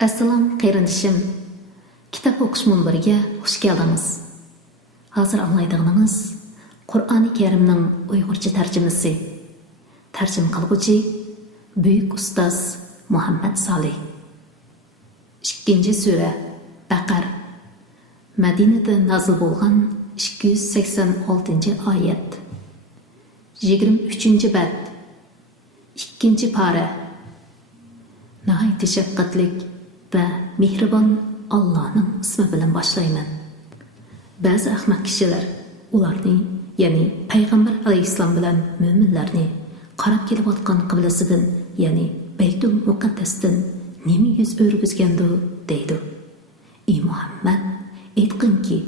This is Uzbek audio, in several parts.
Assalom qarindoshim. Kitob o'qish munbiriga xush keldingiz. Hozir anglaydiganimiz Qur'oni Karimning Uyg'urcha tarjimasi. Tarjima qilguvchi buyuk ustoz Muhammad Solih. 2-sura Baqar. Madinada nozil bo'lgan 286-oyat. 23-bab. 2-pora. Nəhayət şəfqətlik və mehribon Allah'ın ismi bilan başlayman. Bəzi ahmaq kişilər ularni, yəni Peyğəmbər əleyhissalam bilan möminlərni qarab kelib atqan qiblasidan, yəni Beytul Muqaddasdan nima yüz örgüzgəndi deydi. Ey Muhammad, aytqinki,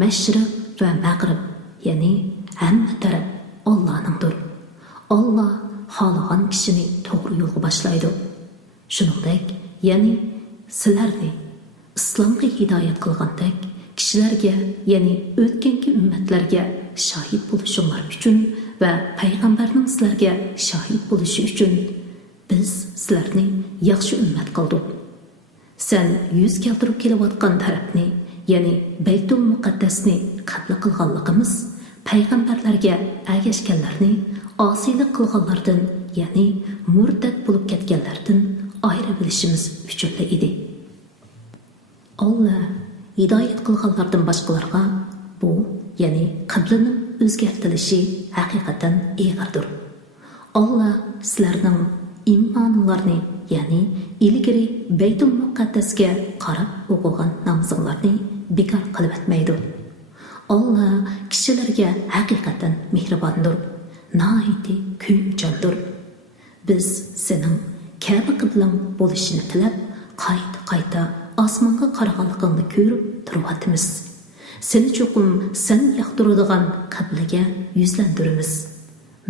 Məşriq və Məğrib, yəni hamma tərəf Allah'nındır. Allah xalagan kishini to'g'ri yo'lga boshlaydi. Shuningdek, ya'ni sizlarni islomga hidoyat qilgandek kishilarga, ya'ni o'tgangi ummatlarga shohid bo'lishinglar uchun va payg'ambarning sizlarga shohid bo'lishi uchun biz sizlarni yaxshi ummat qildik. Sen yuz keltirib kelayotgan tarafni, ya'ni Baytul Muqaddasni qatl qilganligimiz payg'ambarlarga ergashganlarni osiylik qilganlardan, ya'ni murtad bo'lib ketganlardan ayırı bilishimiz uchun edi. Allah hidoyat qilganlardan boshqalarga bu, ya'ni qiblaning o'zgartirishi haqiqatan ig'irdir. Allah sizlarning iymoninglarni, ya'ni ilgari Baytul Muqaddasga qarab o'qigan namozinglarni bekor qilib etmaydi. Allah kishilarga haqiqatan mehribondir, nihoyatda kuyimchandir. Biz sening Kabe qiblang bo'lishini tilab, qayta osmonga qaraganligingni ko'rib turibmiz. Seni cho'qim sen yoqtiradigan qiblaga yuzlantiramiz.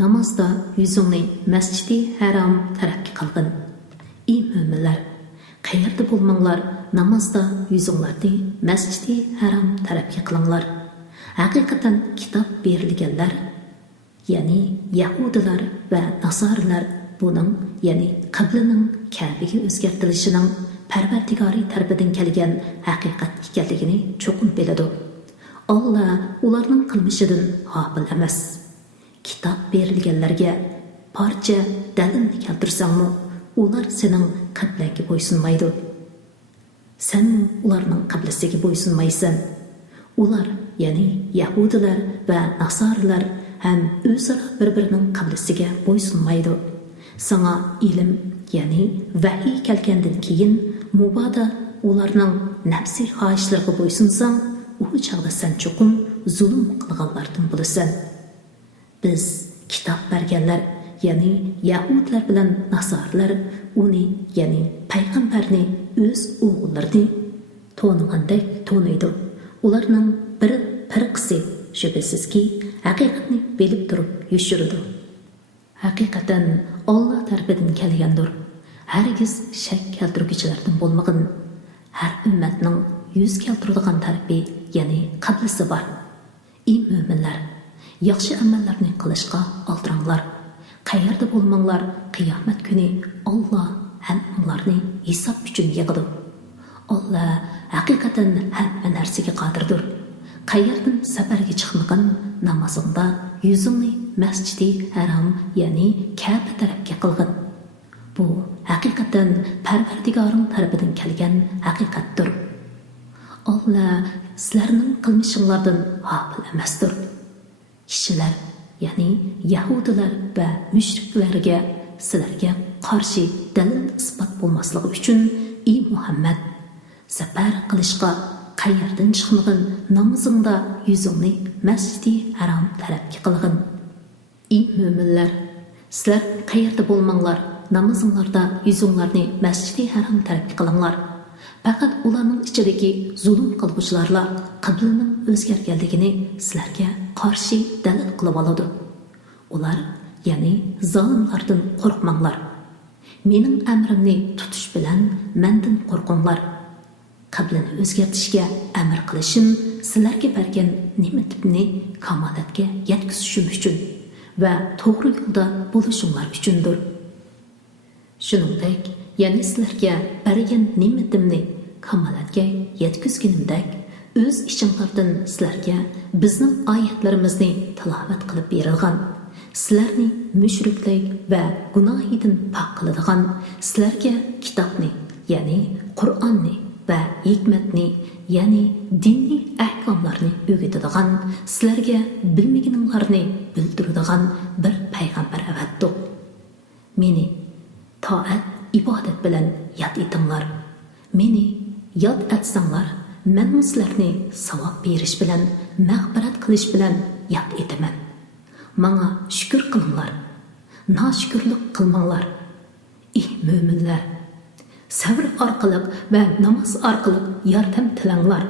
Namozda yuzingni Masjidi Harom tarafga qilgin. Ey mo'minlar, qayerda bo'lmanglar, namozda yuzinglarni Masjidi Harom tarafga qilinglar. Haqiqatan kitob berilganlar, ya'ni Yahudilar va Nasorilar bunun, ya'ni qiblaning Kabe'ga o'zgartirishining Parvardigori tarafidan kelgan haqiqat ekanligini cho'qim biladi. Allah ularning qilmishidan g'ofil emas. Kitob berilganlarga parcha dalilni keltirsangmi, ular sening qiblaga bo'ysunmaydi. Sen ularning qiblasiga bo'ysunmaysan. Ular, ya'ni Yahudilar va Nasorilar ham o'zaro bir-birining qiblasiga bo'ysunmaydi. Sana ilim, ya'ni vahiy kelgandan keyin mubada ularning nafsi xohishlariga bo'ysunsang, u chog'da sen cho'qim zulm qilganlardan bo'lasan. Biz kitob berganlar, ya'ni Yahudlar bilan Nasorilar uni, ya'ni payg'ambarni o'z o'g'illarini to'nigandek to'naydi. Ularning bir firqasi shubhasizki haqiqatni bilib turib yushiradi. Haqiqatan Allah tarafidan kelgandir. Hargiz shak keltiruvchilardan bo'lmagan. Har ummatning yuz keltiradigan tarafi, ya'ni qiblasi bor. Ey mo'minlar, yaxshi amallarni qilishga oltiranglar. Qayerda bo'lmanglar, qiyomat kuni Allah hammanglarni hisob uchun yig'adi. Allah haqiqatan hamma narsaga qodirdir. Qayerdan safarga chiqmagan namozingda yuzingni Masjidi Harom, ya'ni Kabe tarafga qilgin. Bu haqiqatan Parvardigoring tarafidan kelgan haqiqatdir. Allah sizlarning qilmishinglardan g'ofil emasdir. Kishilar, ya'ni Yahudilar va mushriklarga sizlarga qarshi dalil isbot bo'lmasligi uchun ey Muhammad, safar qilishga qayerdan chiqmagin, namozingda yuzingni Masjidi Harom tarafga qilgin. Ey mo'minlar, sizlar qayerda bo'lmanglar, namozinglarda yuzinglarni Masjidi Harom tarafga qilinglar. Faqat ularning ichidagi zulm qiluvchilarla qiblaning o'zgarganligini sizlarga qarshi dalil qilib oladi. Ular, ya'ni zolimlardan qo'rqmanglar. Mening amrimni tutish bilan mendan qo'rqinglar. Qiblani o'zgartishga amr qilishim sizlarga bergan ne'matimni kamolatga yetkazishim uchun va to'g'ri yo'lda bo'lishinglar uchundir. Shuningdek, yana sizlarga bergan ne'matimni kamolatga yetkazganimdek, o'z ichinglardan sizlarga bizning oyatlarimizni tilovat qilib berilgan, sizlarni mushriklik va gunohidan pok qiladigan, sizlarga kitobni, ya'ni Qur'onni va hikmatni, ya'ni dinni ahkomlarni o'rgatadigan, sizlarga bilmaganinglarni bildiradigan bir payg'ambar avatdik. Meni toat, ibodat bilan yod etinglar. Meni yod etsanglar, men sizlarni savob berish bilan, mag'firat qilish bilan yod etaman. Manga shukr qilinglar. Noshukrlik qilmanglar. Ey mo'minlar, sabr orqali va namoz orqali yordam tilanglar.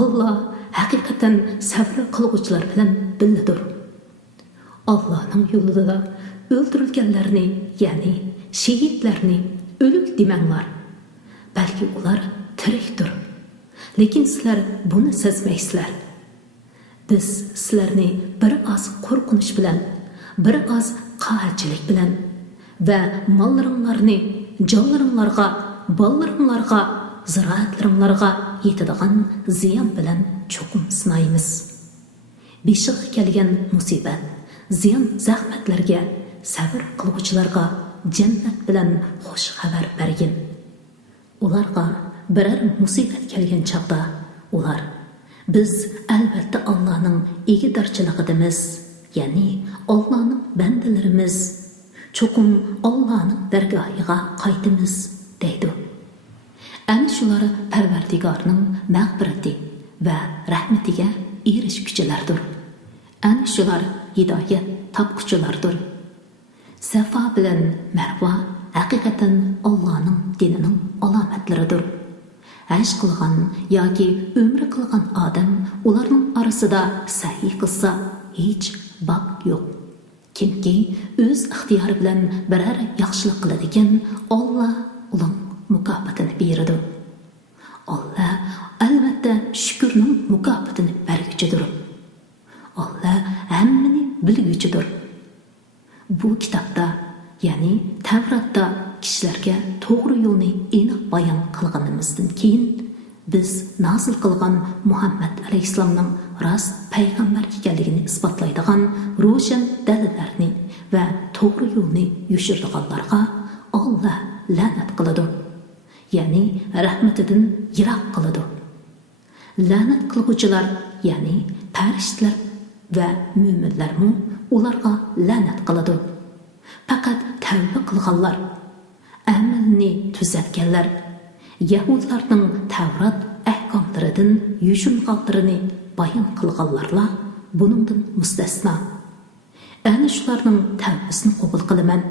Alloh haqiqatan sabr qiluvchilar bilan birdir. Allohning yo'lida o'ldirilganlarni, ya'ni shahidlarni o'lik demanglar. Balki ular tirikdir. Lekin sizlar buni sezmaysizlar. Biz sizlarni bir oz qo'rqinish bilan, bir oz qahatchilik bilan va mollaringlarni jonlaringlarga, bolalaringlarga, ziroatlaringlarga yetadigan ziyon bilan cho'qim sinaymiz. Beshiga kelgan musibat, ziyon zahmatlarga, sabr qiluvchilarga jannat bilan xush xabar bergin. Ularga biror musibat kelgan chaqda ular biz albatta Allohning egidorchiligidamiz, ya'ni Allohning bandalarimiz, cho'qim Allohning dargohiga qaytamiz deydi. Ana shular Parvardigorning mag'firati va rahmatiga erishguchilardir. Ana shular hidoyat topquchilardir. Safa bilan Marva haqiqatan Allohning dinining alomatlaridir. Haj qilgan yoki umri qilgan odam ularning orasida sahih qilsa hech bog' yo'q. Kimki o'z ixtiyori bilan biror yaxshilik qiladigan, Alloh uning mukofotini beradi. Alloh albatta shukrning mukofotini berguchidir. Alloh hammani bilguchidir. Bu kitobda, ya'ni Tavratda kishilarga to'g'ri yo'lni aniq bayon qilganimizdan keyin biz nozil qilgan Muhammad alayhissalomning rost payg'ambar ekanligini isbotlaydigan ro'shan dalillarni va to'g'ri yo'lni yushirdiganlarga Alloh la'nat qiladi, ya'ni rahmatidan yiroq qiladi. La'nat qiluvchilar, ya'ni farishtalar va mo'minlarmi ularga la'nat qiladi. Faqat tavba qilganlar, amalni tuzatganlar, Yahudlarning Tavrat ahkomlaridan yushinganlarini bayon qilganlarla buningdan mustasno. Ana shularning tavbasini qabul qilaman.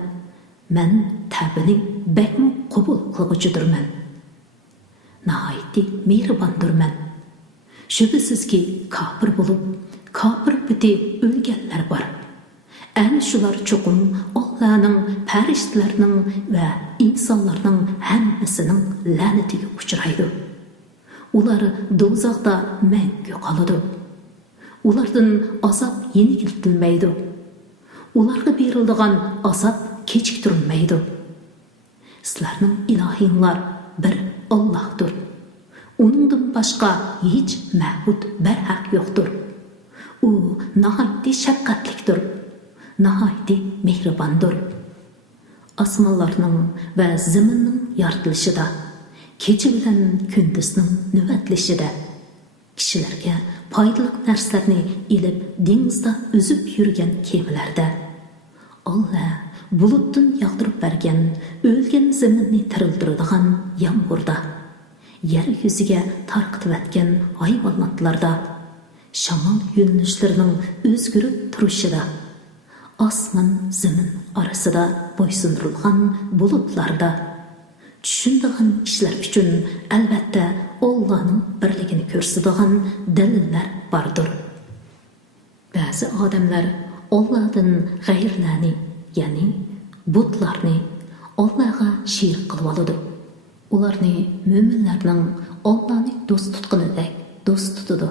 Men tavbani bakmi qabul qilguchidirman. Nihoyatda mehribondirman. Shubhisizki kofir bo'lib, kofir biti o'lganlar bor. Ana shular cho'qim Allohning, farishtalarning va insonlarning hammasining la'natiga uchraydi. Ular do'zaxda mangu qoladi. Ulardan azob yengiltilmaydi. Ularga beriladigan azob kechiktirilmaydi. Sizlarning ilohinglar bir Allohdir. Uningdan boshqa hech ma'bud barhaq yo'qdir. U nihoyatda shafqatlikdir, nihoyatda mehribondir. Osmonlarning va zaminning yoritilishida, kecha bilan kunduzning navbatlashida, kishilarga foydali narsalarni ilib dengizda uzib yurgan kemalarda, Alloh bulutdan yog'dirib bergan o'lgan zaminni tiriltiradigan yomg'irda, yer yuziga tarqatib hayvonotlarda, shamol yo'nalishlarining o'zgarib turishida, osmon zamin orasida bo'ysundirilgan bulutlarda tushunadigan kishilar uchun albatta Allohning birligini ko'rsatadigan dalillar bordir. Ba'zi odamlar Allohdan g'ayrlarni, ya'ni butlarni Allohga sherik qilib oladi. Ularni mo'minlarning Allohni do'st tutqanidek do'st tutadi,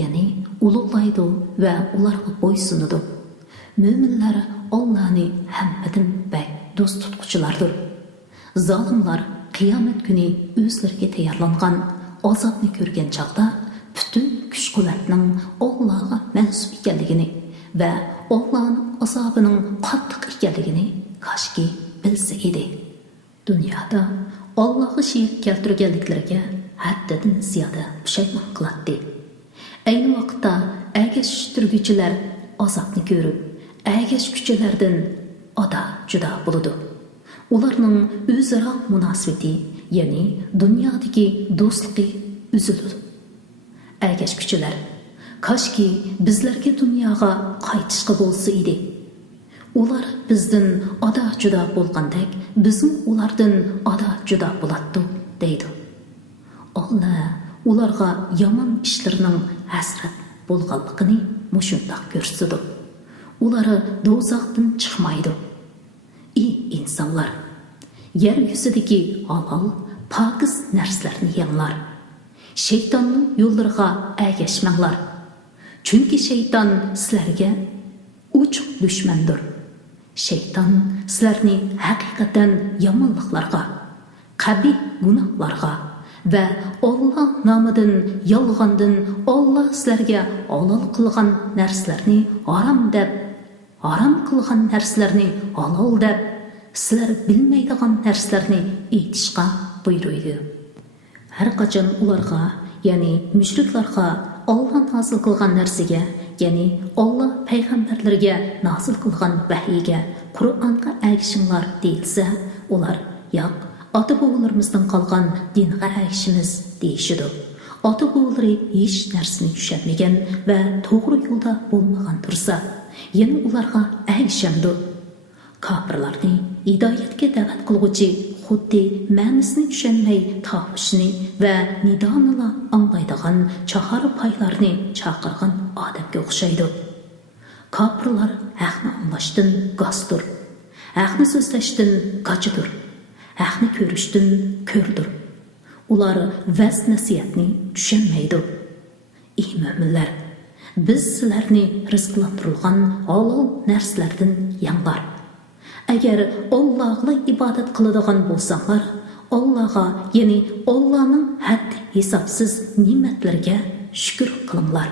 ya'ni ulug'laydi va ularga bo'ysunadi. Mo'minlar Allohni hammadan bak do'st tutquchilardir. Zolimlar qiyomat kuni o'zlariga tayyorlangan azobni ko'rgan chaqda butun kuch-quvvatning Allohga mansub ekanligini va Allohning azobining qattiq ekanligini koshki bilsa edi. Dunyoda Allohga sherik keltirganliklariga haddidan ziyoda pushaymon qiladi. Ayni vaqtda agashtirguchilar azobni ko'rib, agashguchilardan juda bo'ladi. Ularning o'zaro munosabati, ya'ni dunyodagi do'stligi uziladi. Agashguchilar, koshki bizlarga dunyoga qaytishga bo'lsa edi. Ular bizdan juda bo'lgandek, bizim ulardan juda bo'ladi, deydi. Allah ularga yomon ishlarining hasrat bo'lganligini mushundaq ko'rsatdi. Uları do'zaxdan chiqmaydi. Ey insonlar, yer yuzidagi halol, pokiz narsalarni yenglar. Shaytonning yo'llariga agashmanglar. Chunki shayton sizlarga uchuq dushmandir. Shayton sizlarni haqiqatan yomonliklarga, qabih gunohlarga va Alloh nomidan yolg'ondan Alloh sizlarga halol qilgan narsalarni harom qilgan narsalarni halol deb, sizlar bilmaydigan narsalarni aytishga buyuruydi. Har qachon ularga, ya'ni mushriklarga Alloh nozil qilgan narsaga, ya'ni Alloh payg'ambarlarga nozil qilgan vahiyga, Qur'onga agishinglar deyilsa, ular yo'q, ota-bobolarimizdan qolgan dinga agishimiz deyishidi. Ota-bobolari hech narsani tushunmagan va to'g'ri yo'lda bo'lmagan tursa, yana ularga agishamdi. Kofirlarni hidoyatga da'vat qilguvchi xuddi ma'nosini tushunmay topishni va nidonini anglaydigan chahar paylarni chaqirgan odamga o'xshaydi. Kofirlar haqni anglashdan g'asdir, haqni so'zlashdan qochidir, haqni ko'rishdan ko'rdir. Ular vaz nasihatni tushunmaydi. Ey mo'minlar, biz sizlarni rizqlantirilgan halol narsalardan yanglar. Agar Allohga ibodat qiladigan bo'lsanglar, Allohga, ya'ni Allohning had hisobsiz ne'matlariga shukr qilinglar.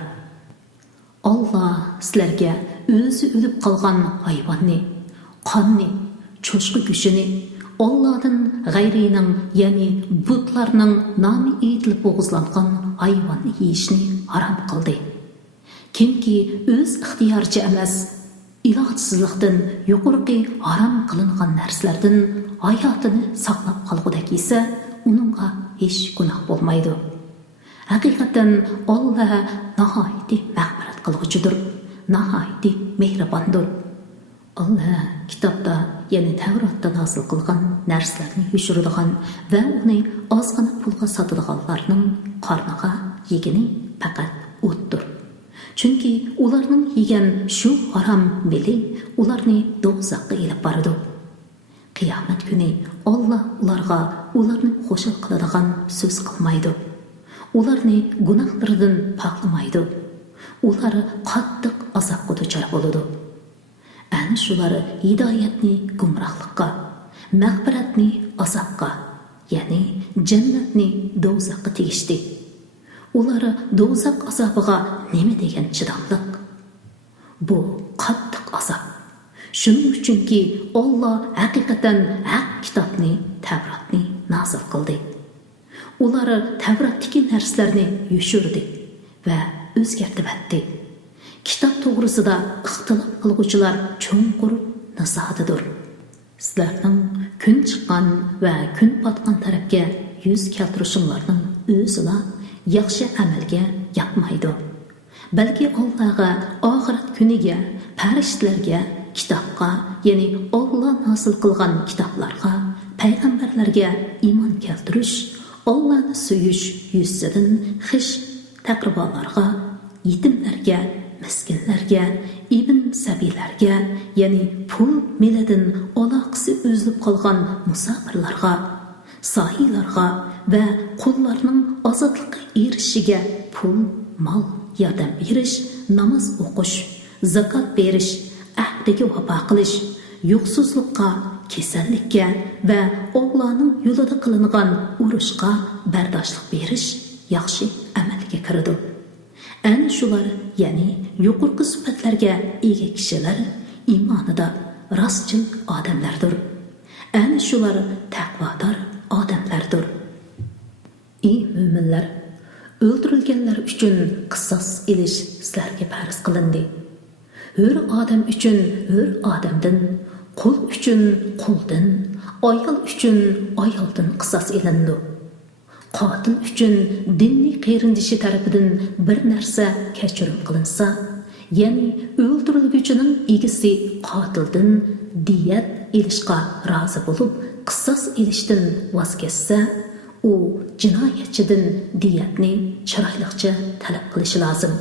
Alloh sizlarga o'zi o'lib qolgan hayvonni, qonni, cho'chqa go'shini, Allohdan g'ayrining, ya'ni butlarning nomi aytilib bo'g'izlangan hayvonni yeyishni harom qildi. Kimki o'z ixtiyoricha emas, ilojsizlikdan yuqorqi harom qilingan narsalardan hayotini saqlab qolgudek esa, uningga hech gunoh bo'lmaydi. Haqiqatan Alloh nihoyatda mag'firat qiluvchidir, nihoyatda mehribondir. Allah kitobda, ya'ni Tavratda nozil qilgan narsalarni yushiradigan va uni ozgina pulga sotadiganlarning qorniga yegini faqat o'tdir. Chunki ularning yegan shu harom meli ularni do'zaxga ilib boradi. Qiyomat kuni Alloh ularni xushal qiladigan so'z qilmaydi. Ularni gunohlaridan poklaymaydi. Ular qattiq azobga duchor bo'ladi. Ana shular hidoyatni gumrohlikqa, mag'firatni azobga, ya'ni jannatni do'zaxga tegishdi. Ular do'zax azobiga nima degan chidamliq? Bu qattiq azob. Shuning uchunki Alloh haqiqatan haq kitobni, Tavratni nozil qildi. Ular Tavratdagi narsalarni yushirdi va o'zgartirdi. Kitob to'g'risida ixtilof qiluvchilar cho'nqur nizodadir. Sizlarning kun chiqqan va kun botgan tarafga yuz keltirishinglarning o'zida yaxshi amalga yapmaydi. Balki Allohga, oxirat kuniga, farishtalarga, kitobga, ya'ni Alloh nozil qilgan kitoblarga, payg'ambarlarga iymon keltirish, Allohni suyish yuzidan xish taqribonlarga, yetimlarga, miskinlarga, ibn sabiylarga, ya'ni pul meladan aloqasi uzilib qolgan musofirlarga, sohiylarga va qullarning ozodlikqa erishishiga pul, mol yordam berish, namoz o'qish, zakot berish, ahdiga vafo qilish, yo'qsizlikqa, kasallikka va Allohning yo'lida qilingan urushga bardoshlik berish yaxshi amalga kiradi. Ana shular, ya'ni yuqorqi sifatlarga ega kishilar iymonida rostchil odamlardir. Ana shular taqvodor odamlardir. Ey mo'minlar, o'ldirilganlar uchun qisos elish sizlarga farz qilindi. Hur odam uchun hur odamdan, qul uchun quldan, ayol uchun ayoldan qisos elindi. Qotil uchun dinni qeyrindishi tarafidan bir narsa kechirim qilinsa, ya'ni o'ldirilguchining egisi qotildan diyat elishga rozi bo'lib, qisos elishdan voz kechsa, u jinoyatchidan diyatni chiroyliqcha talab qilishi lozim.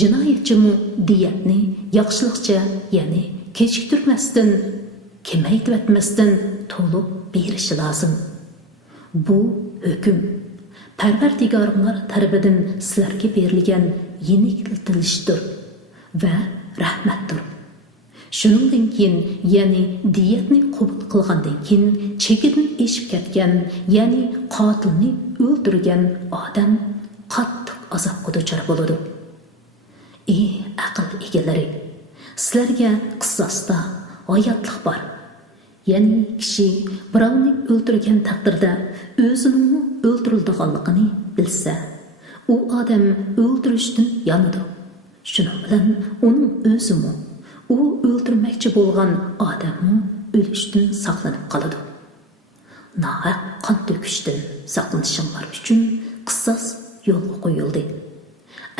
Jinoyatchimu diyatni yaxshilikcha, ya'ni kechiktirmasdan, kemaytvatmasdan to'liq berishi lozim. Bu hukm Parvardigorimlar tarafidan sizlarga berilgan yengiltilishdir va rahmatdir. Shuningdan keyin, ya'ni diyatni qabul qilgandan keyin chekidan eshib ketgan, ya'ni qotilni o'ldirgan odam qattiq azobga duchor bo'ladi. Ey aql egalari, sizlarga qissosda oyatlik bor. Ya'ni kishi birovni o'ldirgan taqdirda o'zining o'ldirilganligini bilsa, u odam o'ldirishdan yanadi. Shuning bilan uning o'zimi, u o'ldirmoqchi bo'lgan odamni o'lishdan saqlanib qoladi. Nahaq qon to'kishdan saqlanishinglar uchun qissos yo'lga qo'yildi.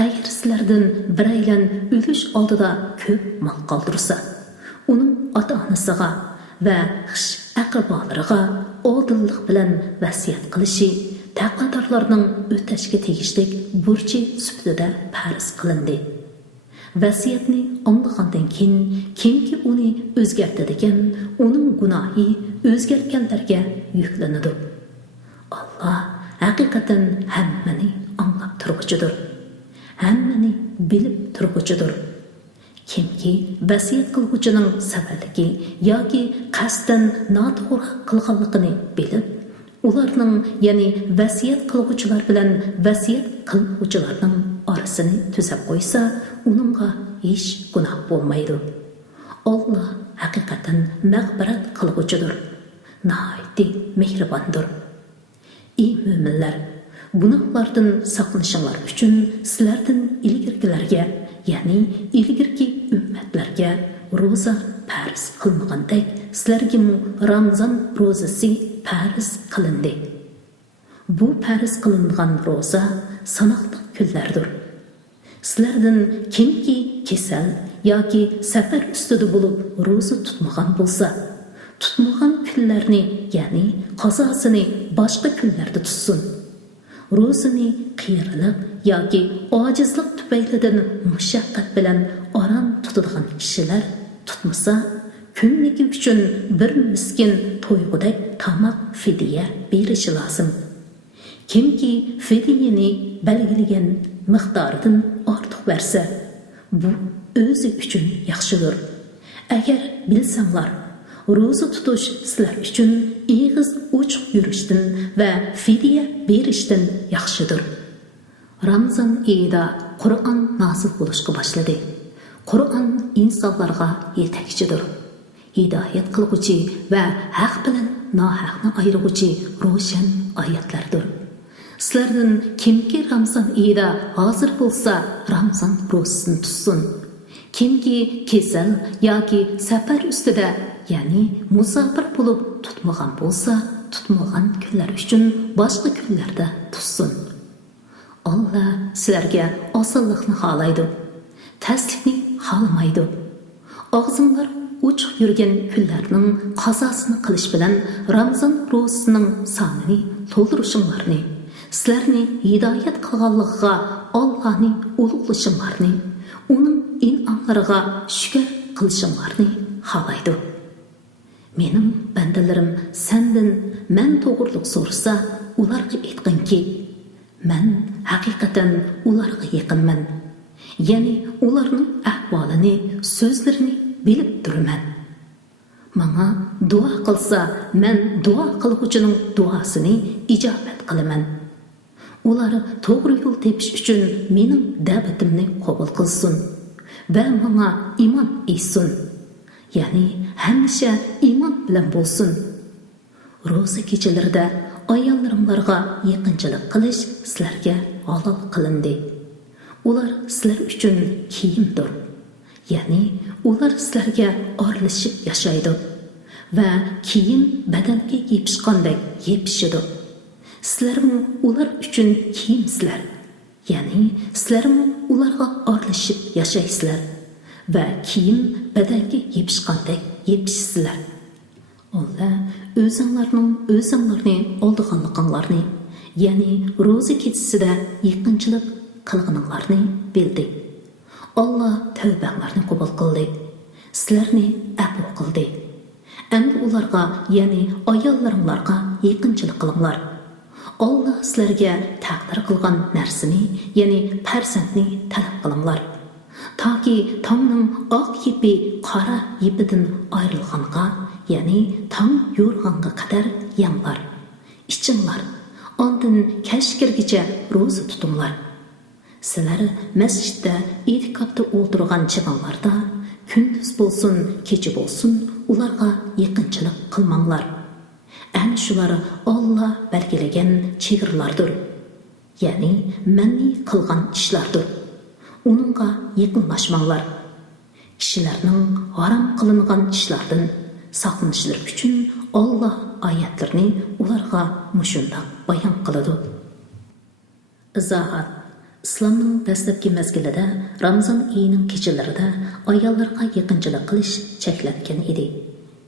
Agar sizlardan biraylan o'lish oldida ko'p mol qoldirsa, uning ota-onasiga va xish aqrabolariga odillik bilan vasiyat qilishi taqvodorlarning o'tashga tegishli burchi sifatida farz qilindi. Vasiyatni anglagandan keyin kimki uni o'zgartiradigan, uning gunohi o'zgartganlarga yuklanadi. Alloh haqiqatan hammani anglab turguchidir, hammani bilib turguchidir. Kimki vasiyat qilguchining sabaligi yoki qasdan noto'g'ri qilganligini bilib, ularning, ya'ni vasiyat qilguchilar bilan vasiyat qilguchilarning orasini tuzab qo'ysa, uningga hech gunoh bo'lmaydi. Alloh haqiqatan mag'firat qilguchidir, nihoyatda mehribondir. Ey mo'minlar, gunohlardan saqlanishinglar uchun sizlardan ilgirgilarga, ya'ni ilgirki ummatlarga ro'za farz qilmagandek, sizlarga Ramazon ro'zasi farz qilindi. Bu farz qilingan ro'za sanoqli kunlardir. Sizlardan kimki kasal yoki safar ustida bo'lib ro'za tutmagan bo'lsa, tutmagan kunlarni, ya'ni qazosini boshqa kunlarda tutsin. Ro'zani qiyinlik yoki ojizlik tufaylidan mushaqqat bilan orom tutadigan kishilar tutmasa, kunligi uchun bir miskin to'yg'udak tomoq fidya berishi lozim. Kimki fidyani belgilagan miqdoridan ortiq bersa, bu o'zi uchun yaxshidir. Agar bilsanglar, ro'za tutish sizlar uchun eg'iz ochiq yurishdan va fidya berishdan yaxshidir. Ramazon oyida Qur'on nozil bo'lishga boshladi. Qur'on insonlarga yetakchidir. Hidoyat qilguvchi va haq bilan nohaqni ayiruvchi ro'shan oyatlardir. Sizlardan kimki Ramazon oyida hozir bo'lsa, Ramazon ro'zasini tutsin. Kimki kasal yoki safar ustida, ya'ni musofir bo'lib tutmagan bo'lsa, tutmagan kunlar uchun boshqa kunlarda tutsin. Alloh sizlarga osonlikni xohlaydi, taslikni xohlamaydi. Og'zinglar uchiq yurgan kunlarning qazosini qilish bilan Ramazon ro'zasining sonini to'ldirishinglarni, sizlarni hidoyat qilganligiga Allohni ulug'lashinglarni, uning in'omlariga shukr qilishinglarni xohlaydi. Mening bandalarim sendan men to'g'riliq so'rasa, ularga aytqinki, men haqiqatan ularga yaqinman. Ya'ni ularning ahvolini, so'zlarini bilib turaman. Маңа дуа қылса, мен дуа қылғучының дуасыны ижабат қылыман. Олар тоғры yol тепіш үшін менің дәбітімні қобыл қылсын. Вә маңа иман етсін. Яғни, әміше иман білен болсын. Роза кечелерді аялларымларға екіншілік қылыш сілерге алал қылынды. Олар сілер үшін киімдір. Яғни, олар сілерге арылышып яшайды. Вә киім бәдәнге епішқандек епішеді. Sizlərmi ular üçün kiyimsizlər. Yəni, sizlərmi ularga aralashib yashaysizlar və kiyim bədənə yepishqandek yepishsizlar. Onlar özünlərni aldığanlıqlarını, yəni roza keçisida yaqinchilik qilganlarını bildi. Allah tövbəlarını qəbul qildi. Sizlərni əfu qildi. Əndi ularga, yəni ayollarımlarga yaqinchilik qilinglar. Allah sizlərə təqdir qılğan nərsini, yəni pərsəndni tələb qılınlar. Ta ki tağның ağ yepi qara yepidən ayrılğanğa, yəni tağ yorğanğa qədər yanlar, içinlar, ondan kəşkirgicə roza tutumlar. Sizlər məsciddə etikafda oldurğan çıqanlarda, gündüz bolsun, keçi bolsun, ularga yaqinchilik qılmanglar. Әні шулары Allah бәлгелеген чегірлардыр. Яғни, мәнни қылған ішлардыр. Оныңға екінлашмаңлар. Кішілерінің арам қылынған ішлардың сақынышылыр үшін Allah аятларыны оларға мұшында баян қылыды. Изахат. İslamның дәстәпке мәзгіліде Рамзан айының кечелерде аялларға екіншілік қылыш чәкләнген еді.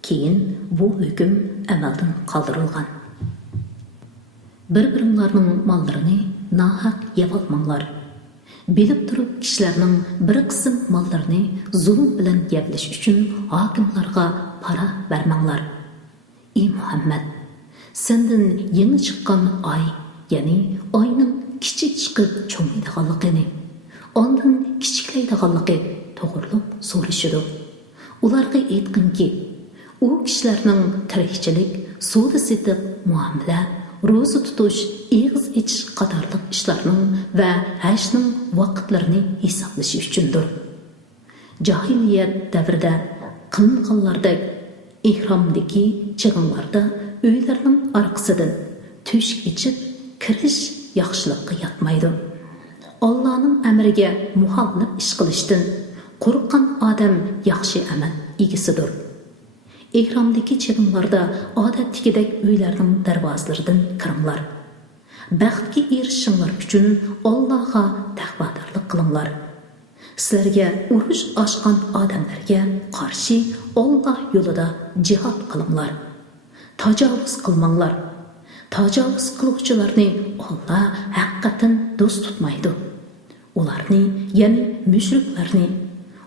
Кейін bu hüküm əməldən qaldırılğan. Bir-birinlərinin mallarını nahaq yeb almanglar. Bilib turub kişilərinin bir qism mallarını zulm bilan yebləş üçün hakimlərə para vermanglar. Ey Muhammed, səndən yeni çıxan ay, yəni ayının kiçik çıxıb çoğmaydıqanlığını, ondan kiçikləydiqanlığı toğırlıq soruşudu. Ularga aytqin ki, o kişilərinin tirikçilik, suda setib muamele, roza tutuş, eğiz içiş qadarlıq işlərinin və həcnin vaqtlarını hesablaşı üçündür. Cahiliyet dəvrdə qılınğanlardək ihramdaki çıgınlarda öylərinin arqısıdan tüşk içib kiriş yaxşılıqqa yatmaydı. Allah'ın əmrigə muhallib iş qilishdən qo'rqqan odam yaxshi amal egisidir. İhramdaki çıgınlarda adətdikidək öylərinin dərvazlarından kiringlar. Bəxtga erişinglar üçün Allah'a təqvadarlıq qılinglar. Sizlərə uruş açqan adamlarga qarşı Allah yolida jihad qılinglar. Tajovuz qilmanglar. Tajovuz qiluvchilarni Allah haqiqatan do'st tutmaydi. Ularni, ya'ni mushriklarni,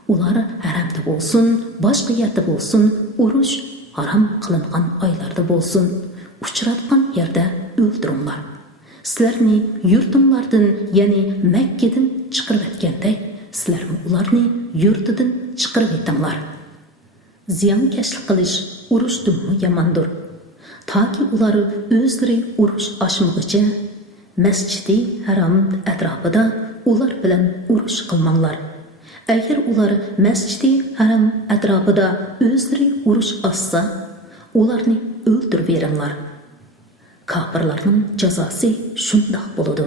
ular haramda bo'lsin, boshqa yerda bo'lsin, urush haram qilingan oylarda bo'lsin, uchratgan yerda o'ldiringlar. Sizlarni yurtinglardan, ya'ni Makkadan chiqarib etgandek, sizlar ularni yurtidan chiqarib etinglar. Ziyonkashlik qilish urushdan yomondir. Taki ular o'zlari urush ochmoqchi Masjidi Haram atrofida ular bilan urush qilmanglar. Agar ular Masjidi Haram atrofida o'zlari urush ochsa, ularni o'ldirib beringlar. Kafirlarning jazosi shundoq bo'ladi.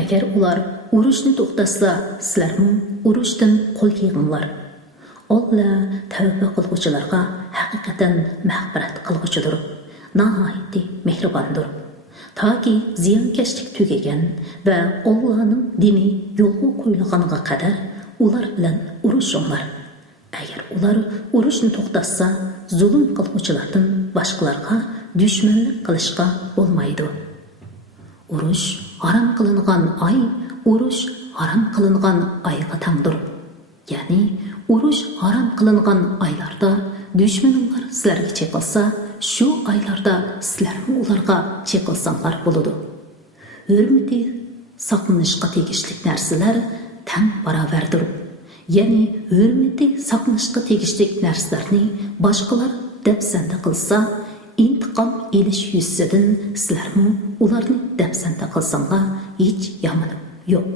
Agar ular urushni to'xtatsa, sizlarmi urushdan qo'l yig'inglar. Allah tavba qiluvchilarga haqiqatan mag'firat qiluvchidir. Nihoyatda mehribondir. Taki ziyonkashlik tugagan va Allohning dini yo'lga qo'yilganiga qadar ular bilan urushinglar. Agar ular urushni to'xtatsa, zulm qiluvchilardan boshqalarga dushmanlik qilishga bo'lmaydi. Urush haram qilingan ay, urush haram qilingan ayga tangdir. Ya'ni urush haram qilingan aylarda dushmanlar sizlarga chekilsa, shu aylarda sizlar ularga chekilsanglar bo'ladi. Hurmati saqlanishga tegishli narsalar tang barobardir. Ya'ni hurmati saqlanishga tegishli narsalarni boshqalar depsanda qilsa, intiqom elish yuzasidan sizlarmi ularni depsanda qilsanglar hech yomoni yo'q.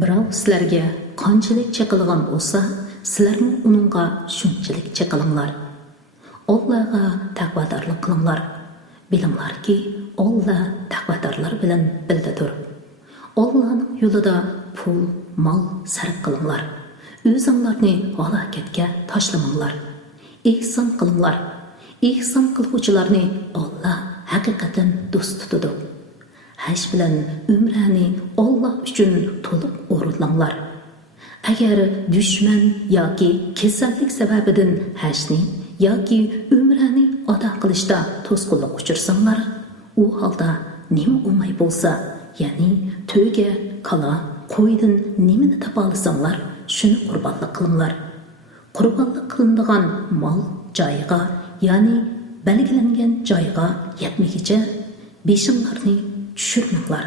Birov sizlarga qanchalik chaqilgan bo'lsa, sizlarmi uningga shunchalik chaqilinglar. Allohga taqvodorlik qilinglar. Bilinglarki, Alloh taqvodorlar bilan birdadir. Allohning yo'lida pul, mol sarf qilinglar. O'zinglarni halokatga tashlamanglar. Ihson qilinglar. Ihson qiluvchilarni Alloh haqiqatan do'st tutadi. Hash bilan umrani Alloh uchun to'liq o'rinlanglar. Agar dushman yoki kasallik sababidan hashni yoki umrani ado qilishda to'sqinlik uchirsanglar, u holda nima o'ngay bo'lsa, ya'ni to'yga, kala, qo'ydan nimani topa olsanglar, shuni qurbonlik qilinglar. Qurbonlik qilinadigan mol joyiga, ya'ni belgilangan joyga yetmagicha beshinglarni tushirmanglar.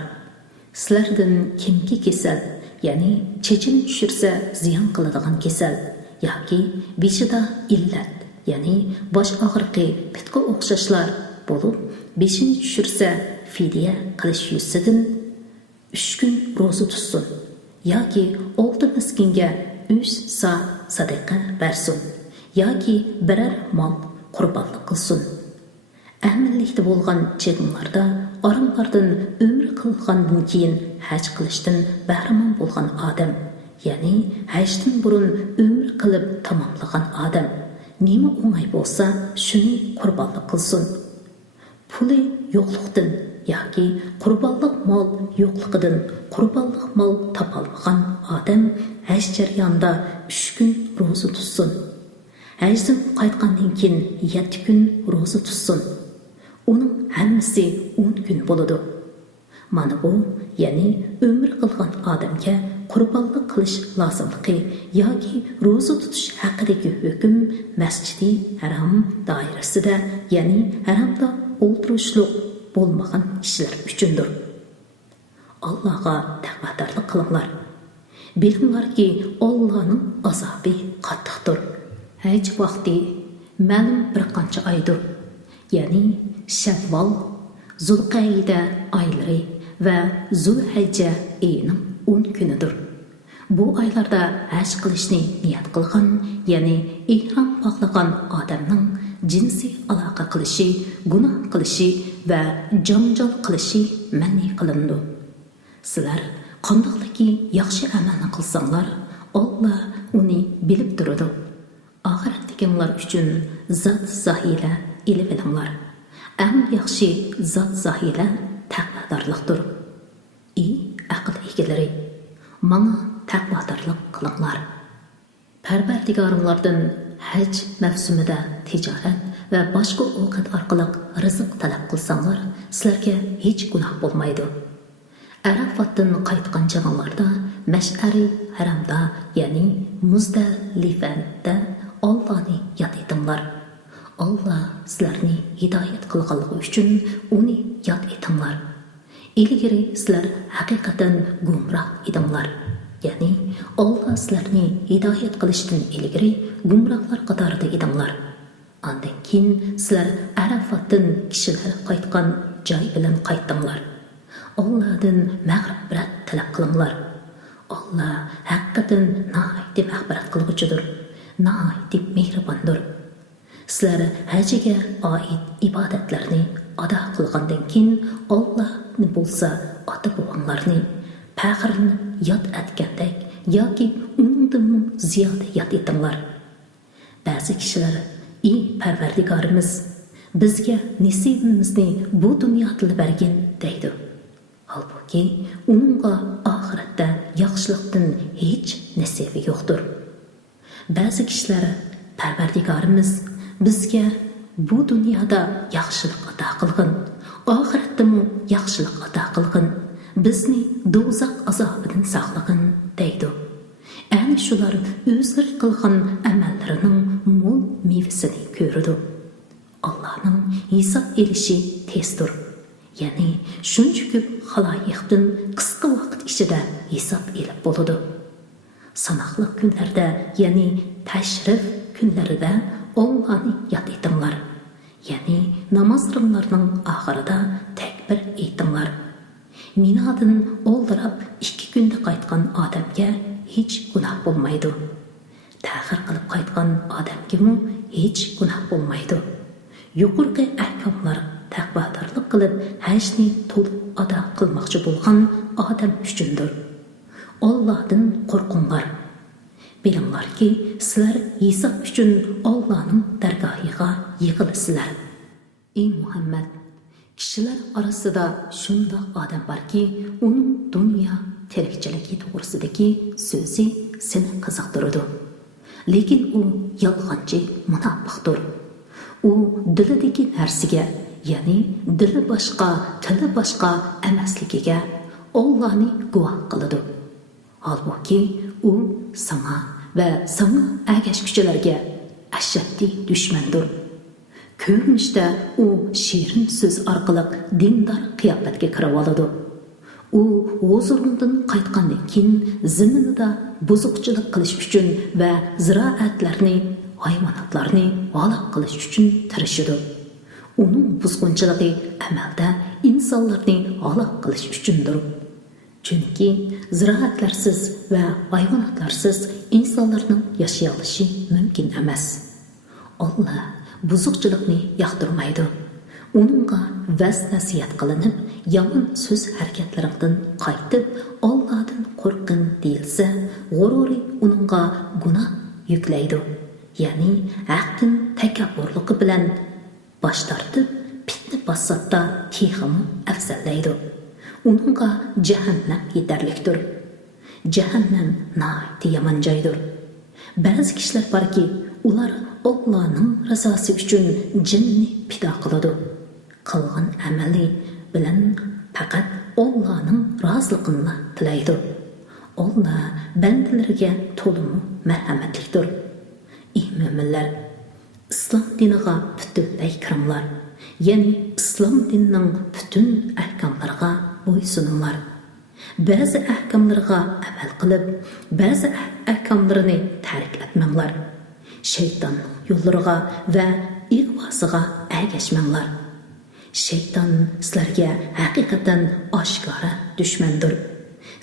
Sizlardan kimki kasal, ya'ni chechini tushirsa ziyon qiladigan kasal yoki beshida illat, ya'ni bosh og'riqi, pitqa o'xshashlar bo'lib, beshini tushirsa fidya qilish yuzasidan 3 kun ro'za tutsin yoki 6 miskinga 3 sa sadaqa bersin yoki biror mol qurbonlik qilsin. Ahmillikda bo'lgan chegimlarda oranglardan umr qilgandan keyin haj qilishdan bahramon bo'lgan odam, ya'ni hajdan burun umr qilib tamomlagan odam nima o'ngay bo'lsa, shuni qurbonlik qilsin. Puli yo'qlikdan yoki qurbonlik mol yo'qligidan qurbonlik mol topolmagan odam haj jarayonida 3 kun ro'za tutsin. Hajdan qaytgandan keyin 7 kun ro'za tutsin. Uning hammasi 10 kun bo'ladi. Mana bu, ya'ni umr qilgan odamga qurbonlik qilish lozimligi yoki ro'za tutish haqidagi hukm Masjidi Haram doirasida, ya'ni haramda o'ltirishlik bo'lmagan ishlar uchundir. Allohga taqvodorlik qilinglar. Bilinglarki, Allohning azobi qattiqdir. Haj vaqti ma'lum bir qancha oydir, ya'ni Shavvol, Zulqayda oylari va Zulhijja oyining 10 kunidir. Bu oylarda haj qilishni niyat qilgan, ya'ni ihrom bog'lagan odamning jinsiy aloqa qilishi, gunoh qilishi va janjal qilishi man'i qilindi. Sizlar qandoqliki yaxshi amalni qilsanglar, Alloh uni bilib turadi. Oxiratdagilar uchun zot zohira ilib bilinglar. Eng yaxshi zot zohira taqvodorlikdir. Aql egalari, mana taqvodorlik qilinglar. Parvardigoringlardan haj mavsumida tijorat va boshqa ovqat orqali rizq talab qilsanglar, sizlarga hech gunoh bo'lmaydi. Arafatdan qaytgan chog'inglarda Mash'ari haramda, ya'ni Muzdalifada Allohni yod etinglar. Alloh sizlarni hidoyat qilganligi uchun uni yod etinglar. Ilgari sizlar haqiqatan gumroh edinglar. Ya'ni Alloh sizlarni hidoyat qilishdan ilgari gumrohlar qatorida edinglar. Undan keyin sizlar Arafatdan kishilar qaytgan joy bilan qaytdinglar. Allohdan mag'firat talab qilinglar. Alloh haqiqatan nihoyatda mag'firat qiluvchidir, nihoyatda mehribondir. Sizlar hajga oid ibodatlarni ado qilgandan keyin Allohni bo'lsa ota-bobonglarni faxrni yod etgandek yoki undan ziyoda yod etinglar. Ba'zi kishilar, "Ey Parvardigorimiz, bizga nasibimizni bu dunyoda bergin" deydi. Halbuki uningga oxiratda yaxshilikdan hech nasibi yo'qdir. Ba'zi kishilar, "Parvardigorimiz, bizga bu dunyoda yaxshilik ato qilgin, oxiratda mu yaxshilik ato qilgin, bizni do'zax azobidan saqlagin" deydi. Ana shular o'zlari qilgan amallarining mo'l mevasini ko'radi. Allohning hisob elishi tezdir. Ya'ni shuncha ko'p xaloyiqdan qisqa vaqt ichida hisob elib bo'ladi. Sanoqli kunlarda, ya'ni tashrif kunlarida Allah'ını yad etinglar. Yani namazlarının ahırida tekbir etinglar. Minadın oldurab 2 günde qaytgan odamga hech gunoh bo'lmaydi. Ta'xir qilib qaytgan odamga hech gunoh bo'lmaydi. Yuqorqi ahkomlar taqvodorlik qilib hajni to'liq ado qilmoqchi bo'lgan odam uchundir. Allohdan qo'rqinglar. Bilinglarki, sizlar hisob uchun Allohning dargohiga yig'ilasizlar. Ey Muhammad, kishilar orasida shundoq odam borki, uning dunyo tirikchiligi to'g'risidagi so'zi seni qiziqtiradi. Lekin u yolg'onchi, munofiqdir. U dilidagi narsaga, ya'ni dili boshqa, tili boshqa emasligiga Allohni guvoh qiladi. Halbuki u sana va sana ergashuvchilarga ashaddiy dushmandir. Ko'rinishda u shirin so'z orqali dindor qiyofatga kirib oladi. U huzuridan qaytgandan keyin zaminida buzuqchilik qilish uchun va ziroatlarni, hayvonotlarni halok qilish uchun tirishadi. Uning buzg'unchiligi amalda insonlarni halok qilish uchundir. Chunki ziroatlarsiz va hayvonotlarsiz insonlarning yashay olishi mumkin emas. Alloh buzuqchilikni yoqtirmaydi. Uningga vas-nasihat qilinib, yomon so'z harakatlaridan qaytib, Allohdan qo'rqin deyilsa, g'ururi uningga gunoh yuklaydi. Ya'ni haqdan takabburligi bilan bosh tortib, fitna basatda texmi afzallaydi. Uningga jahannam yetarlikdir. Jahannam nihoyatda yomon joydir. Ba'zi kishilar borki, ular Allohning rizosi uchun jinni pido qiladi. Qilgan amali bilan faqat Allohning roziligini tilaydi. Alloh bandalariga to'liq marhamatlidir. Ey mo'minlar, islom diniga butunlay kiringlar. Ya'ni islom dinining butun ahkomlariga bo'ysuninglar. Ba'zi ahkomlarga amal qilib, ba'zi ahkomlarini tark etmanglar. Shayton yo'llariga va ig'vosiga ergashmanglar. Shayton sizlarga haqiqatan oshkora dushmandir.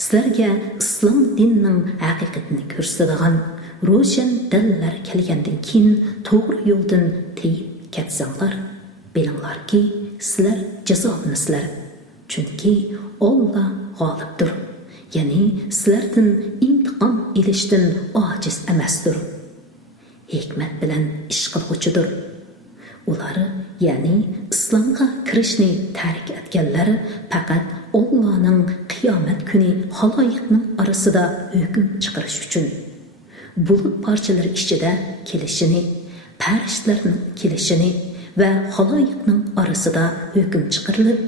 Sizlarga islom dinining haqiqatini ko'rsatadigan ro'shan dalillar kelgandan keyin to'g'ri yo'ldan tayib ketsanglar, bilinglarki, sizlar jazolanisizlar. Chunki Alloh g'olibdir. Ya'ni sizlardan intiqom olishdan ojiz emasdir. Hikmat bilan ish qiluvchidir. Ular, ya'ni islomga kirishni tark etganlar faqat Allohning qiyomat kuni xaloyiqning orasida hukm chiqarish uchun bulut parchalari ichida kelishini, farishtalarning kelishini va xaloyiqning orasida hukm chiqarilib,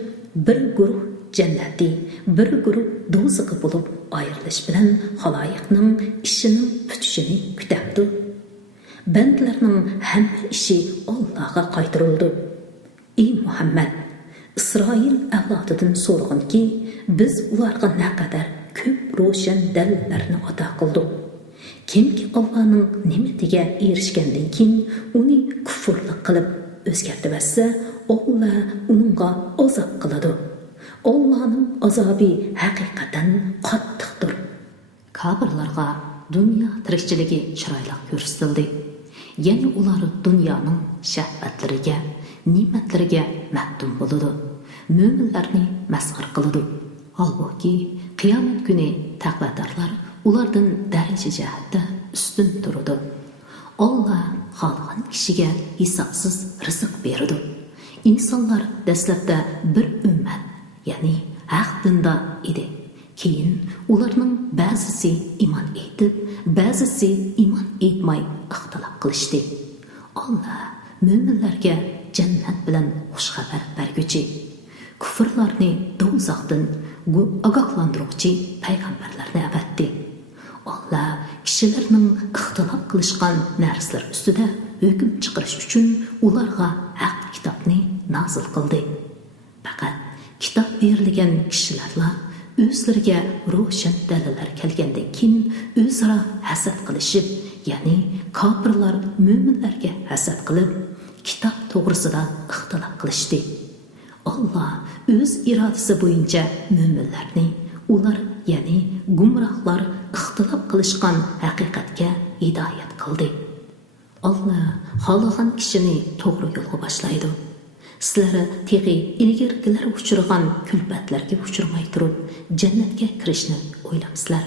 bir guruh jannati, bir guruh do'zaxi bo'lib ayrilish bilan xaloyiqning ishining bitishini kutabdi. Bandlarning hamma ishi Allohga qaytarildi. Ey Muhammad, Isroil avlodidan so'rag'inki, biz ularga naqadar ko'p ro'shan dalillarni ato qildik. Kimki Allohning ne'matiga erishgandan keyin uni kufrlik qilib o'zgartirsa, Alloh uningga azob qiladi. Allohning azobi haqiqatan qattiqdir. Kofirlarga dunyo tirikchiligi chiroyli ko'rsatildi. Ya'ni ular dunyoning shahvatlariga, ne'matlariga maftun bo'ladi. Mo'minlarni masxar qiladi. Holbuki qiyomat kuni taqvodorlar ulardan daraja jihatda ustun turadi. Alloh xohlagan kishiga hisobsiz rizq beradi. İnsanlar dastlabda bir ummat, ya'ni haq dinda edi. Keyin ularning ba'zisi iymon etib, ba'zisi iymon etmay ixtilof qilishdi. Alloh mo'minlarga jannat bilan xush xabar berguchi, kufrlarni do'zaxdan ogohlantiruvchi payg'ambarlarni avatdi. Alloh kishilarning ixtilof qilishgan narsalar ustida hukm chiqarish uchun ularga haq kitobni nozil qildi. Faqat kitob berilgan kishilarla o'zlariga ro'shan dalillar kelgandan keyin o'zaro hasad qilishib, ya'ni kofirlar mo'minlarga hasad qilib, kitob to'g'risida ixtilof qilishdi. Allah o'z irodasi bo'yicha mo'minlarni ular, ya'ni gumrohlar ixtilof qilishgan haqiqatga hidoyat qildi. Allah xohlagan kishini to'g'ri yo'lga boshlaydi. Sizlar teg'i ilgirgilar uchirgan kulfatlarga uchirmay turib, jannatga kirishni o'ylamsizlar.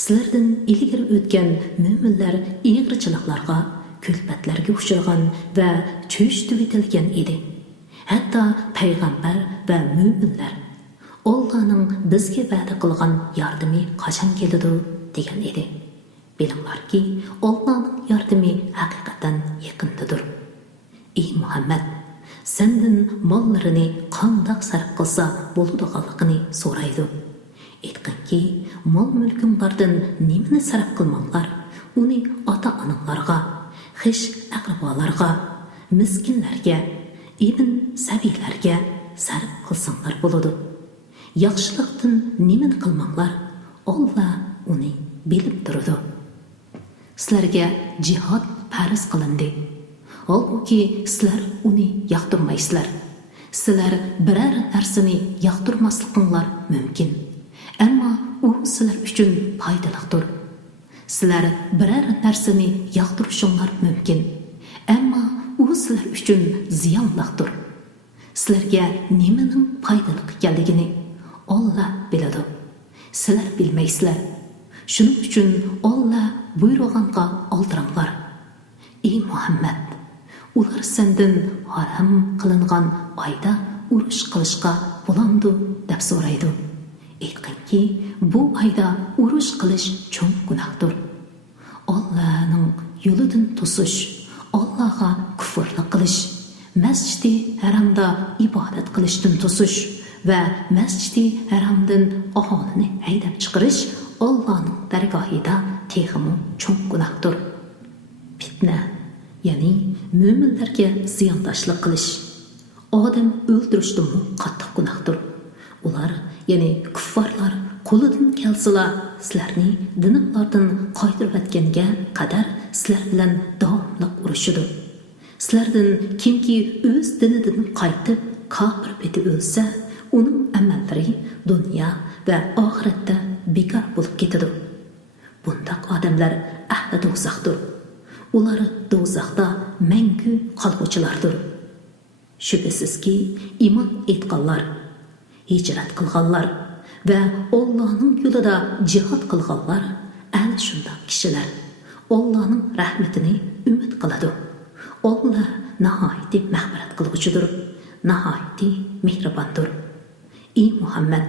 Sizlardan ilgari o'tgan mo'minlar ig'richiliklarga, kulfatlarga uchirgan va cho'chitib etilgan edi. Hatto payg'ambar va mo'minlar Allohning bizga va'da qilgan yordami qachon keladi degan edi. Bilinglarki, Allohning yordami haqiqatan yaqindadir. Ey Muhammad, senden mollarini qandoq sarf qilsa bo'ladiganligini so'raydi. Aytqinki, mol-mulkinglardan nimani sarf qilmanglar, uni ota-onalarga, xish aqrabolarga, miskinlarga, ibn sabiylarga sarf qilsanglar bo'ladi. Yaxshilikdan nimani qilmanglar, Alloh uni bilib turadi. Sizlarga jihad farz qilindi. Halbuki sizlar uni yoqtirmaysizlar. Sizlar biror narsani yoqtirmasliginlar mumkin. Ammo u sizlar uchun foydalidir. Sizlar biror narsani yoqtirishinglar mumkin. Ammo u sizlar uchun ziyonlidir. Sizlarga nimaning foydali ekanligini Alloh biladi. Sizlar bilmaysizlar. Shuning uchun Alloh buyurganga oldiranglar. Ey Muhammad, ular sendan haram qilingan oyda urush qilishga bo'lamdi deb so'raydi. Aytqinki, bu oyda urush qilish cho'ng gunohdir. Allohning yo'lidan to'sish, Allohga kufrlik qilish, masjidi haramda ibodat qilishdan to'sish va masjidi haramdan aholini haydab chiqarish Allohning dargohida texmi cho'ng gunohdir. Fitna, ya'ni mo'minlarga ziyondoshlik qilish, odam o'ldirishdan qattiq gunohdir. Ular, ya'ni kuffarlar qo'lidan kelsalar, sizlarni dininglardan qaytarib o'tganga qadar sizlar bilan davomli urushidir. Sizlardan kimki o'z dinidan qaytib kofir etib o'lsa, uning amallari dunyo va oxiratda bekor bo'lib ketadi. Bundaq odamlar ahli do'zaxdir. Ular do'zaxda mangu qolg'uchilardir. Shubhasizki, iymon etganlar, hijrat qilganlar va Allohning yo'lida jihad qilganlar ana shunday kishilar Allohning rahmatini umid qiladi. Alloh nihoyatda mag'firat qiluvchidir, nihoyatda mehribondir. Ey Muhammad,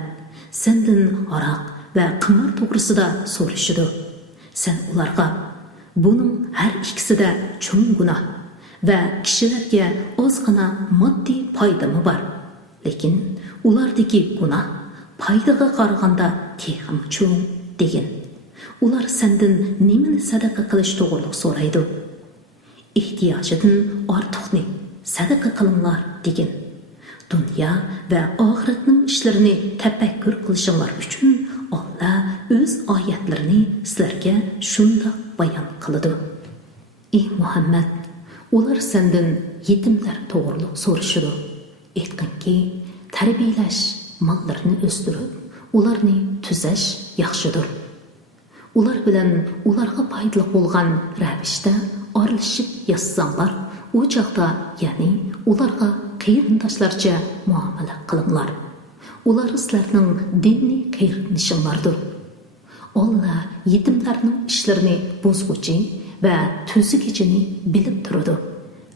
sendan aroq va qimor to'g'risida so'rashidi. Sen ularga buning har ikkisida cho'ng gunoh va kishilarga ozgina moddiy foydami bor. Lekin ulardagi gunoh foydaga qaraganda texim cho'ng degan. Ular sendan nimani sadaqa qilish to'g'riliq so'raydi. Ehtiyojidan ortiqni sadaqa qilinglar degan. Dunyo va oxiratning ishlarini tafakkur qilishinglar uchun Alloh o'z oyatlarini sizlarga shunday bayon qiladi. Ey Muhammad, ular sendan yetimlar to'g'riliq so'rashidi. Aytqinki, tarbiyalash, mollarini o'stirib, ularni tuzash yaxshidir. Ular bilan ularga foydali bo'lgan ravishda oralashib yashasanglar, u chaqda, ya'ni ularga qarindoshlarcha muomala qilinglar. Ular sizlarning diniy qarindoshinglardir. Alloh yetimlarning ishlarini buzg'uchi va tuzigichini bilib turadi.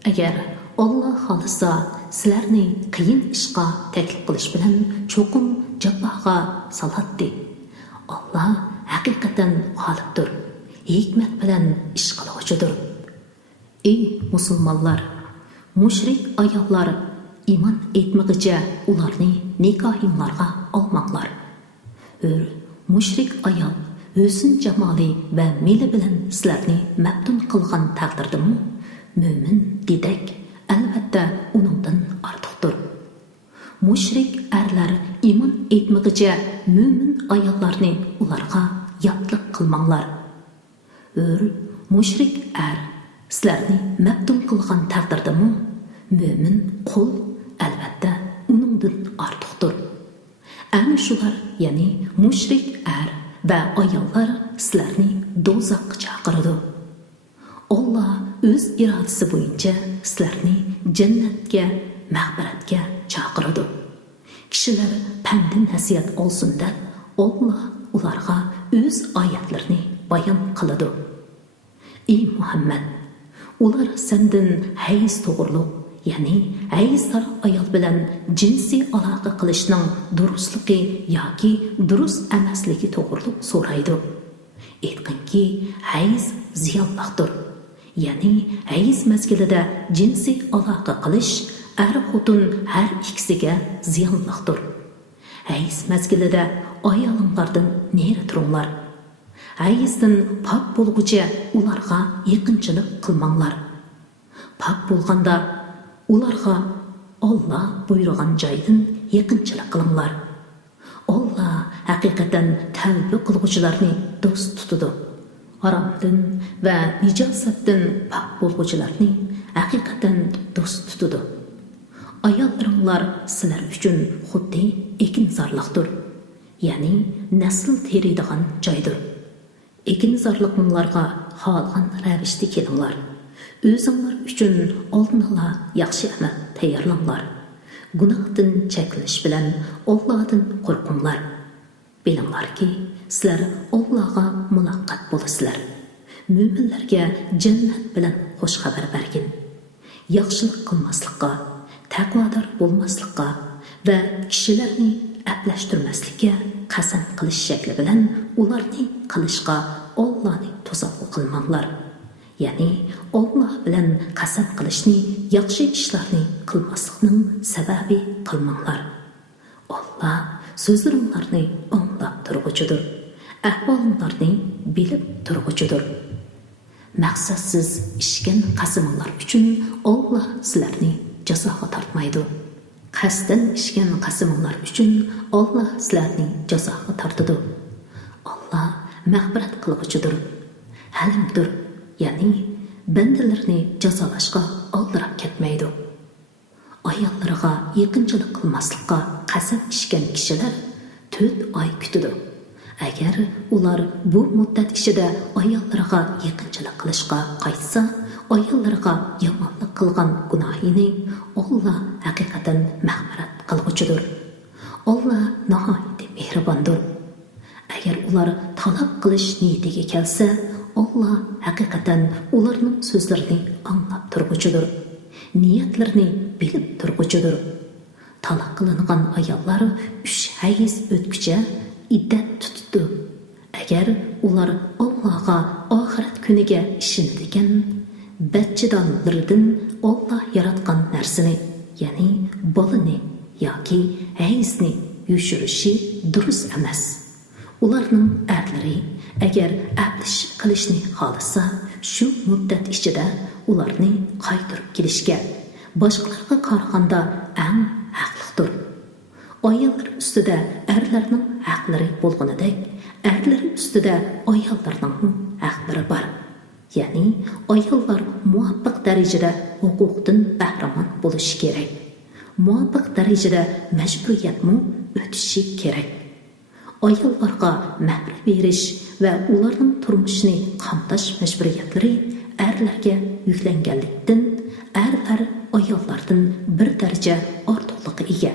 Agar Alloh xolisa, sizlarni qiyin ishga taklif qilish bilan cho'qim jabbaga salatdi. Alloh haqiqatan g'olibdir, hikmat bilan ish qiluvchidir. Ey musulmonlar, mushrik ayollar iymon etmaguncha ularni nikohinglarga olmanglar. Mushrik ayol o'zin jamoli va meli bilan sizlarni maftun qilgan taqdirdami, mo'min dedak albatta uningdan ortiqdir. mushrik erlar iymon etmag'icha mo'min ayollarni ularga yotliq qilmanglar. Mushrik er sizlarni maftun qilgan taqdirdami, mo'min qul albatta uningdan ortiqdir. Ana shular, ya'ni mushrik er va ayollar sizlarni do'zaxga chaqiradi. Allah o'z irodasi bo'yicha sizlarni jannatga, mag'firatga chaqiradi. Kishilar pand nasihat olsin deb Allah ularga o'z oyatlarini bayon qiladi. Ey Muhammad, ular sendan hayz to'g'riliq, ya'ni hayzdor ayol bilan jinsiy aloqa qilishning durustligi yoki durust emasligi to'g'riliq so'raydi. Aytqinki, hayz ziyonliqdir. Ya'ni hayz mazgilida jinsiy aloqa qilish er-xotin har ikkisiga ziyonliqdir. Hayz mazgilida ayolinglardan neri turinglar. Hayzdan pok bo'lguncha ularga yaqinchilik qilmanglar. Pok bo'lganda ularga Allah buyurgan joydan yaqinchilik qilinglar. Allah haqiqatan tavba qilguvchilarni do'st tutadi. Haromdan va nijosatdan pok bo'lguvchilarni haqiqatan do'st tutadi. Ayollaringlar sizlar uchun xuddi ekinzorliqdir, ya'ni nasl teriydigan joydir. Ekinzorliqlarga xohlagan ravishda kelinglar. O'zinglar uchun oldinla yaxshi amal tayyorlanglar. Gunohdan cheklanish bilan Allohdan qo'rqinglar. Bilinglarki, sizlar Allohga muloqot bo'lasizlar. Mo'minlarga jannat bilan xush xabar bergin. Yaxshilik qilmaslikqa, taqvodor bo'lmaslikqa va kishilarni aplashtirmaslikka qasam qilish shakli bilan ularni qilishga Allohni to'saq qilmanglar. Ya'ni Alloh bilan qasam qilishni, yaxshi ishlarni qilmaslikning sababi qilmanglar. Alloh so'zlaringlarni anglab turg'uchidir, ahvolinglarni bilib turg'uchidir. Maqsadsiz ishgan qasaminglar uchun Alloh sizlarni jazoga tortmaydi. Qasdan ishgan qasaminglar uchun Alloh sizlarni jazoga tortadi. Alloh mag'firat qilg'uchidir, halimdir, ya'ni bandalarni jazolashga oldirab ketmaydi. Ayollariga yaqinchilik qilmaslikqa qasam ichgan kishilar 4 oy kutadi. Agar ular bu muddat ichida ayollariga yaqinchilik qilishga qaytsa, ayollariga yomonlik qilgan gunohini Alloh haqiqatan mag'firat qilg'uchidir. Alloh nihoyat mehribondir. Agar ular taloq qilish niyatiga kelsa, Alloh haqiqatan ularning so'zlarini anglab turg'uchidir. Niyatlarini bilib turg'uchidir. Taloq qilingan ayollar 3 hayz o'tguncha iddat tutdi. Agar ular Allohga oxirat kuniga ishonadigan, bachchadonlardan Alloh yaratgan narsani, ya'ni bolani yoki hayzni yushirishi durust emas. Ularning erlari agar aplish qilishni xohlasa, shu muddat ichida ularni qaytarib kelishga boshqalarga qaraganda eng haqlidir. Ayollar ustida erlarning haqlari bo'lganidek, erlar ustida ayollarning haqlari bor. Ya'ni ayollar muvaffaq darajada huquqdan bahramand bo'lishi kerak. Muvaffaq darajada majburiyatni o'tishi kerak. Ayollarga mahr berish va ularning turmushini qamtash majburiyatlari erlarga yuklanganlikdan erlar ayollardan bir daraja ortiqligiga ega.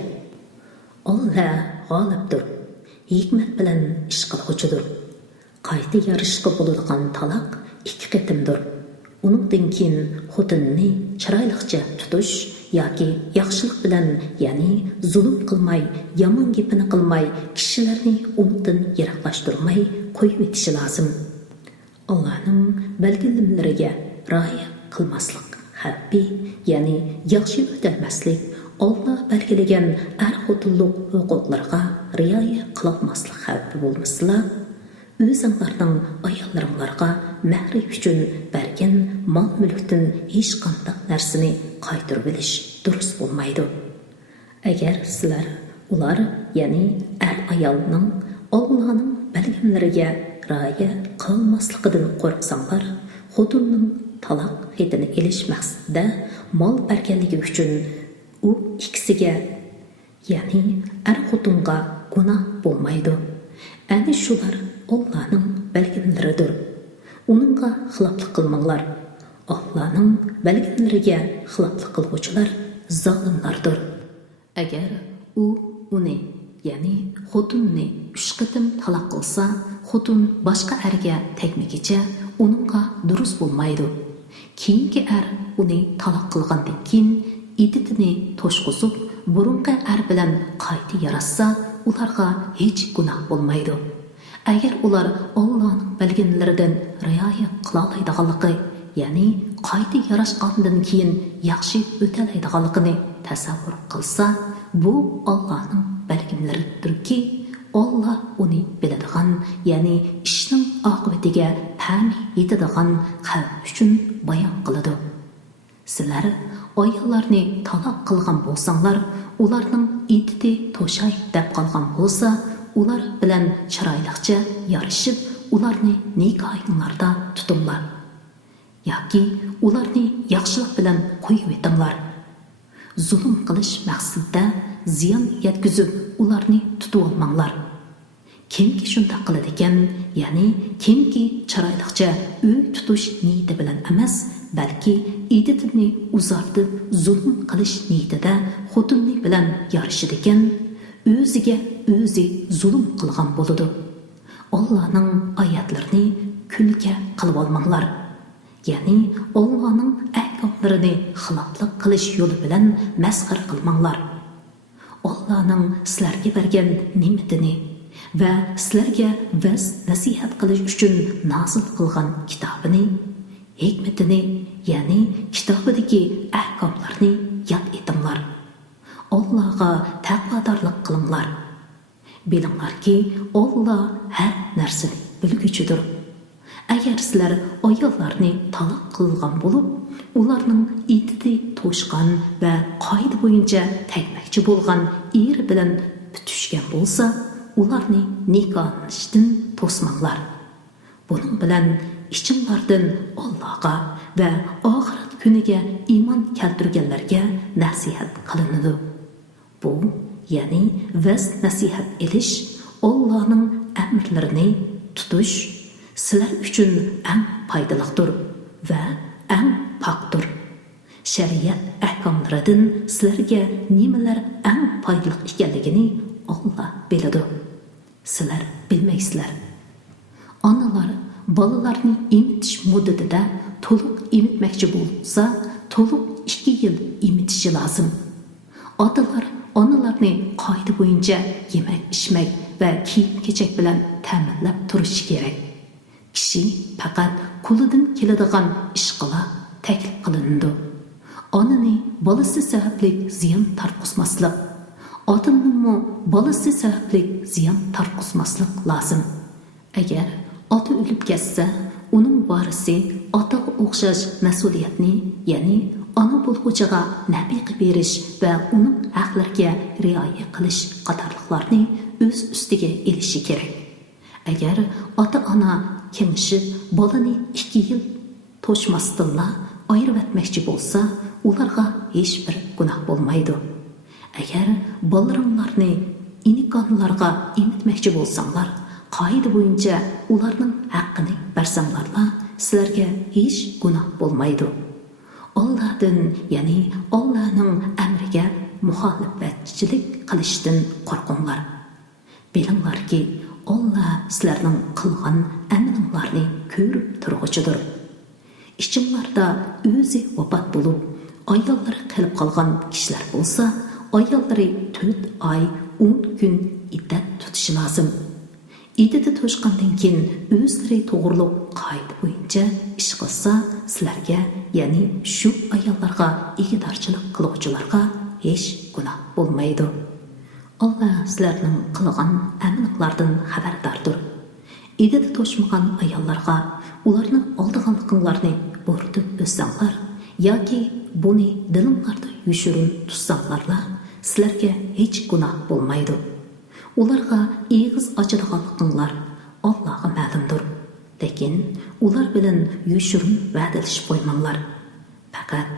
Allah g'olibdir, hikmat bilan ish qiluvchidir. Qayta yarishga bo'ladigan taloq 2 qatimdir. Uningdan keyin xotinni chiroyliqcha tutish yoki yaxshilik bilan, ya'ni zulm qilmay, yomon gapini qilmay, kishilarni undan yiroqlashtirmay qo'yib etishi lozim. Allohning belgilamlariga rioya qilmaslik xavfi, ya'ni yaxshi o'talmaslik, Allah belgilagan er-xotinlik huquqlariga rioya qilmaslik xavfi bo'lmasa, o'zinglarning ayollaringlarga mahri uchun bergan mol-mulkdan hech qanday narsani qaytarib olish durust bo'lmaydi. Agar sizlar ular, ya'ni ayolning Allohning belgimlariga rioya qilmasligidan qo'rqsanglar, xotinning taloq xetini elish maqsadida mol berganligi uchun u ikkisiga, ya'ni xotinga gunoh bo'lmaydi. Ana shular Allohning belgimlaridir. Uningga xiloflik qilmanglar. Allohning belgimlariga xiloflik qiluvchilar zolimlardir. Agar u uni, ya'ni xotinni 3 qatim taloq qilsa, xotin boshqa erga tegmagicha uningga durust bo'lmaydi. Keyingi uni taloq qilgandan keyin iditini to'shqizib, burunqi bilan qayta yarashsa, ularga hech gunoh bo'lmaydi. Agar ular Allohning belgilaridan rioya qila oladiganligi, ya'ni qayta yarashgandan keyin yaxshi o'talaydiganligini tasavvur qilsa, bu Allohning belgilaridirki, Alloh uni biladigan, ya'ni ishning oqibatiga ta'min etadigan qalb uchun bayon qiladi. Sizlar ayollarni taloq qilgan bo'lsanglar, ularning iditi to'shay deb qolgan bo'lsa, ular bilan chiroyliqcha yarashib, ularni nikohinglarda tutinglar. Yoki ularni yaxshilik bilan qo'yib etinglar. Zulm qilish maqsadida ziyon yetkazib, ularni tutib olmanglar. Kimki shunda qiladi ekan, ya'ni kimki chiroyliqcha uy tutish niyati bilan emas, balki iditini uzartib zulm qilish niyatida xotinni bilan yarashadi ekan, o'ziga o'zi zulm qilgan bo'ladi. Allohning oyatlarini kulga qilib olmanglar. Ya'ni Allohning ahkomlarini xiloflik qilish yo'li bilan masxara qilmanglar. Allohning sizlarga bergan ne'matini va sizlarga vaz nasihat qilish uchun nozil qilgan kitobini, hikmatini, ya'ni kitobidagi ahkomlarni yod etinglar. Allohga taqvodorlik qilinglar. Bilinglarki, Alloh har narsani bilguchidir. Agar sizlar ayollarni taloq qilgan bo'lib, ularning iditi to'shqan va qoida bo'yicha tegmoqchi bo'lgan bilan bitishgan bo'lsa, ularni nikohlashdan to'smanglar. Buning bilan ichinglardan Allohga va oxirat kuniga iymon keltirganlarga nasihat qilinadi. Bu, ya'ni vaz nasihat elish, Allohning amrlarini tutish sizlar uchun eng foydalidir va eng pokdir. Shariat ahkomlaridan sizlarga nimalar eng foydali ekanligini Alloh biladi. Sizlar bilmaysizlar. Onalar bolalarni emitish muddatida to'liq emitmoqchi bo'lsa, to'liq 2 yil emitishi lozim. Otalar onalarni qoida bo'yicha yemak, ichmak va kiyim-kechak bilan ta'minlab turishi kerak. Kishi faqat qo'lidan keladigan ish qila taklif qilindi. Onani bolasi sababli ziyon tarqatmaslik, otaning bolasi sababli ziyon tarqatmaslik lozim. Agar ota o'lib ketsa, uning varisi otaga o'xshash mas'uliyatni, ya'ni ona bo'lg'uchiga nafiqa berish va uning haqlariga rioya qilish qatorliqlarni o'z ustiga elishi kerak. Agar ota-ona kengashib bolani 2 yil to'shmasdilla ayirib etmoqchi bo'lsa, ularga hech bir gunoh bo'lmaydi. Agar bolalarni inikonlarga emitmoqchi bo'lsanglar, qoida bo'yicha ularning haqqini bersanglarla, sizlarga hech gunoh bo'lmaydi. Allohdan, ya'ni Allohning amriga muxolifatchilik qilishdan qo'rqinglar. Bilinglarki, Alloh sizlarning qilgan amalinglarni ko'rib turg'uchidir. Ichinglarda o'zi vafot bo'lib, ayollari qilib qolgan kishilar bo'lsa, ayollari 4 oy 10 kun iddat tutishi lozim. Iddati to'shqandan keyin o'zlari to'g'riliq qoida bo'yicha ish qilsa, sizlarga, ya'ni shu ayollarga ig'dorchilik qiluvchilarga hech gunoh bo'lmaydi. Alloh sizlarning qilgan amallardan xabardordir. Iddati to'shmagan ayollarga ularning oldiganliklarini bo'rtib o'tsanglar yoki buni dilinglarda yushirin tutsanglarla, sizlarga hech gunoh bo'lmaydi. Ularga eg'iz ochadiganliginglar Allohga ma'lumdir. Lekin ular bilan yushirin va'dalashib qo'ymanglar. Faqat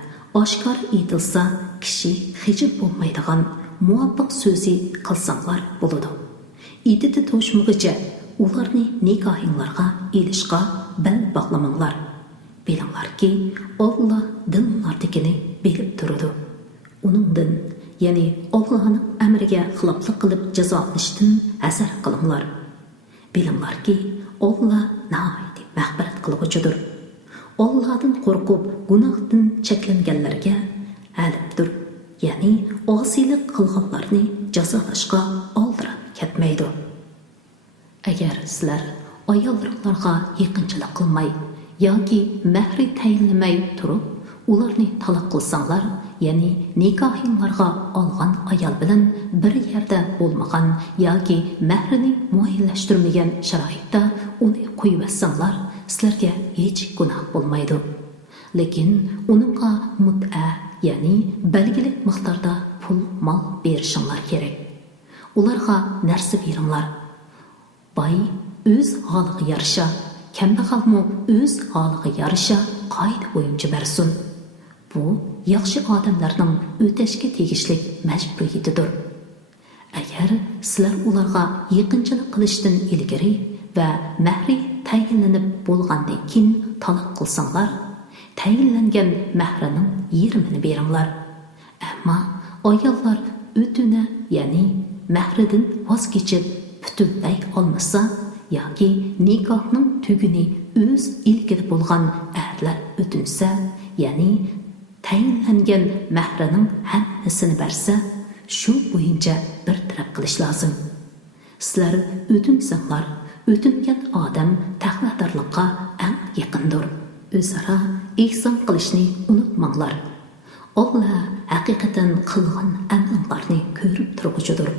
oshkor aytilsa kishi hijib bo'lmaydigan muvaffaq so'zi qilsanglar bo'ladi. Iditi to'shmug'icha ularni nikohinglarga elishga bel bog'lamanglar. Bilinglarki, Alloh dinlardagini bilib turadi. Uningdan, ya'ni Allohning amriga xiloflik qilib jazolanishdan hazar qilinglar. Bilinglarki, Alloh nihoyat mag'firat qiluvchidir. Allohdan qo'rqib, gunohdan cheklanganlarga alimdir. Ya'ni osiylik qilganlarni jazolashga oldirib ketmaydi. Agar sizlar ayollaringlarga yaqinchilik qilmay yoki mahri tayinlamay turib, ularni taloq qilsanglar, ya'ni nikohinglarga olgan ayol bilan bir yerda bo'lmagan yoki mahrini muayyanlashtirmagan sharoitda uni qo'yib olsanglar, sizlarga hech gunoh bo'lmaydi. Lekin uningga mut'a, ya'ni belgili miqdorda pul mol berishinglar kerak. Ularga narsa beringlar. Boy o'z holiga yarasha, kambag'almi o'z holiga yarasha qoida bo'yicha bersin. Bu yaxshi odamlarning o'tashga tegishli majburiyatidir. Agar sizlar ularga yaqinchilik qilishdan ilgari va mahri tayinlanib bo'lgandan keyin taloq qilsanglar, tayinlangan mahrining yarmini beringlar. Ammo ayollar o'tini, ya'ni mahridan voz kechib butunlay olmasa yoki nikohning tuguni o'z ilkida bo'lgan erlar o'tinsa, ya'ni tayinlangan mahrining hammasini bersa, shu bo'yicha bir taraf qilish lozim. Sizlar o'tinsanglar, o'tingan odam taqvodorlikqa eng yaqindir. O'zaro ihson qilishni unutmanglar. Alloh haqiqatan qilgan amallarni ko'rib turguchidir.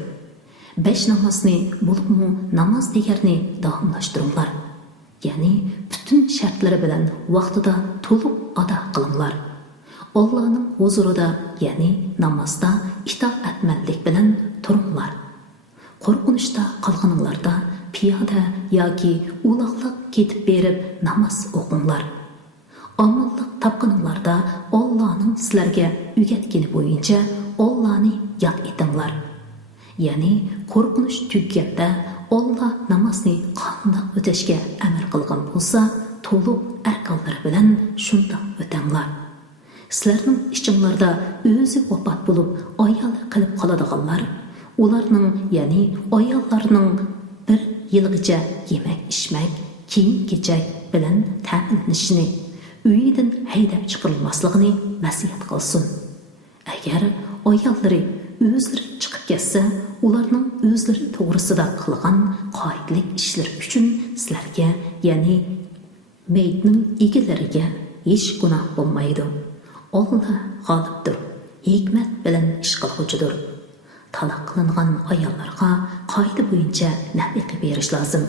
5 namozni bo'libmi namoz degarni davomlashtiringlar. Ya'ni butun shartlari bilan vaqtida to'liq ado qilinglar. Allohning huzurida, ya'ni namozda itoatmandlik bilan turinglar. Qo'rqinishda qolganinglarda piyoda yoki uloqliq ketib berib namoz o'qinglar. Omillik topqininglarda Allohning sizlarga o'rgatgani bo'yicha Allohni yod etinglar. Ya'ni qo'rqinish tugganda Alloh namozni qanday o'tashga amr qilgan bo'lsa, to'liq arkonlar bilan shunday o'tanglar. Sizlarning ichinglarda o'zi vafot bo'lib, ayol qilib qoladiganlar, ularning, ya'ni ayollarning bir yilgacha yemak-ichmak, kiyim-kechak bilan ta'minlanishini, uyidan haydab chiqarilmasligini vasiyat qilsin. Agar ayollari o'zlari chiqib ketsa, ularning o'zlari to'g'risida qilgan qoidalik ishlar uchun sizlarga, ya'ni maytning egalariga hech gunoh bo'lmaydi. Alloh g'olibdir, hikmat bilan ish qiluvchidir. Taloq qilingan ayollarga qoida bo'yicha nafaqa berish lozim.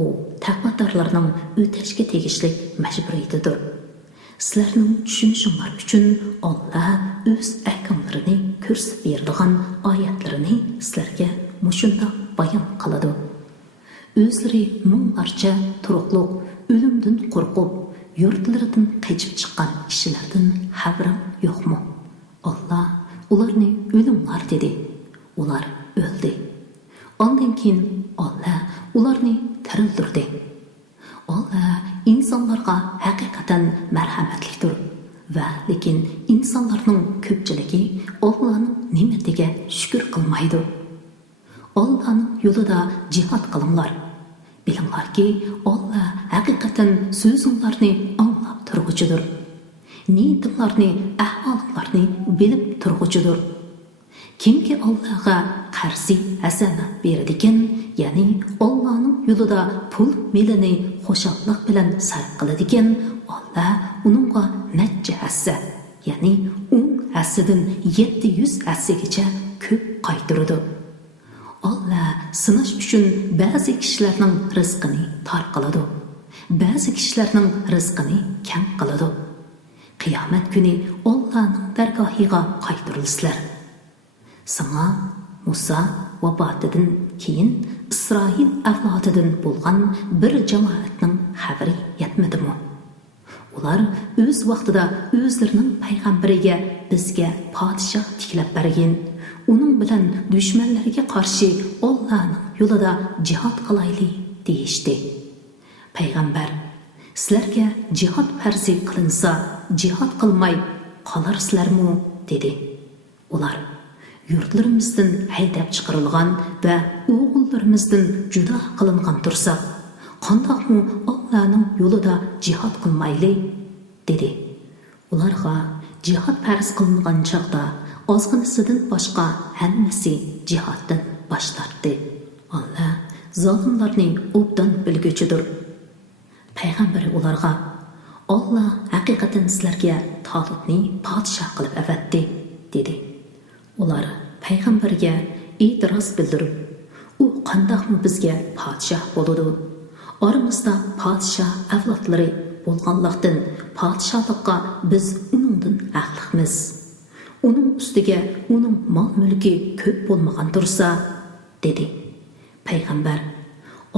U taqvodorlarning o'tashga tegishli majburiyatidir. Sizlarning tushunishinglar uchun Alloh o'z ahkomlarini ko'rsatib beradigan oyatlarini sizlarga mushunda bayon qiladi. O'zlari minglarcha turuqliq o'limdan qo'rqib, yurtlaridan qochib chiqqan kishilardan xabarim yo'qmi? Alloh ularni o'limlar dedi. Ular o'ldi. Ondan keyin Alloh ularni tirildirdi. Alloh insonlarga haqiqatan marhamatlidir va lekin insonlarning ko'pchiligi Allohning ne'matiga shukr qilmaydi. Allohning yo'lida jihad qilinglar. Bilinglarki, Alloh haqiqatan so'zinglarni anglab turguchidir. Niyatinglarni, ahvolinglarni bilib turguchidir. Kimki Allohga qarshi hasanat beradigan, ya'ni Allohning yo'lida pul melini xo'shallik bilan sarf qiladigan, Alloh uningga necha hassa, ya'ni 10 hassadan 700 hassagacha ko'p qaytaradi. Alloh sinash uchun ba'zi kishilarning rizqini tor qiladi, ba'zi kishilarning rizqini kam qiladi. Qiyomat kuni Allohning dargohiga qaytarilsizlar. Саңа Musa vafatidan keyin Isroil avlodidan bo'lgan bir jamoatning xabari yetmadimi? Ular o'z vaqtida o'zlarining payg'ambariga bizga podshoh tiklab bergan, uning bilan dushmanlarga qarshi Allohning yo'lida jihad qilayli deyishdi. Payg'ambar, sizlarga jihad farzi qilinsa, jihad qilmay qolarsizlarmi dedi. Ular yurtlarimizdan haydab chiqarilgan va o'g'illarimizdan judo qilingan tursak, qandoqmi Allohning yo'lida jihad qilmayli dedi. Ularga jihad farz qilingan chaqda ozg'inasidan boshqa hammasi jihaddan bosh tortdi. Alloh zolimlarni obdan bilguchidir. Payg'ambar ularga Alloh haqiqatan sizlarga Talutni podshoh qilib avatdi dedi. Ular payg'ambarga e'tiroz bildirib, u qandoqmi bizga podshoh bo'ladi? Aramızda podshoh avlodlari bo'lganlikdan podshohlikqa biz uningdan haqliqmiz. Uning ustiga uning mol-mulki ko'p bo'lmagan tursa, dedi. Payg'ambar,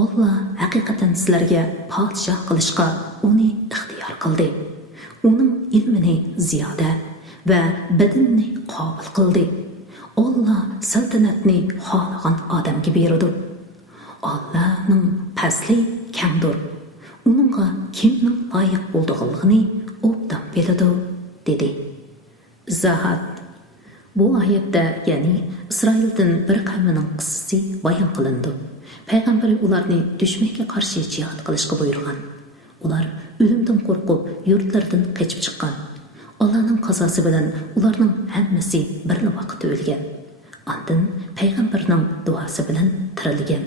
Alloh haqiqatan sizlarga podshoh qilishga uni ixtiyor qildi. Uning ilmini ziyoda va badanini qobil qildi. Alloh saltanatni xohlagan odamga beradi. Allah'ның pəsli kəmdir. Onunla kimnin layiq olduğunu obdan biladi, dedi. Zahad. Bu ayette yani İsrail'den bir kavminin qıssası bayan qılındı. Peygamber ularni düşməkə qarşı cihad qilishqa buyurgan. Ular ölümdən qorqub yurtlardan qaçıb chiqqan. Allah'ның qazası bilan ularning hammasi bir vaqtda o'lgan. Ondan Peygamberning duosi bilan tirilgan.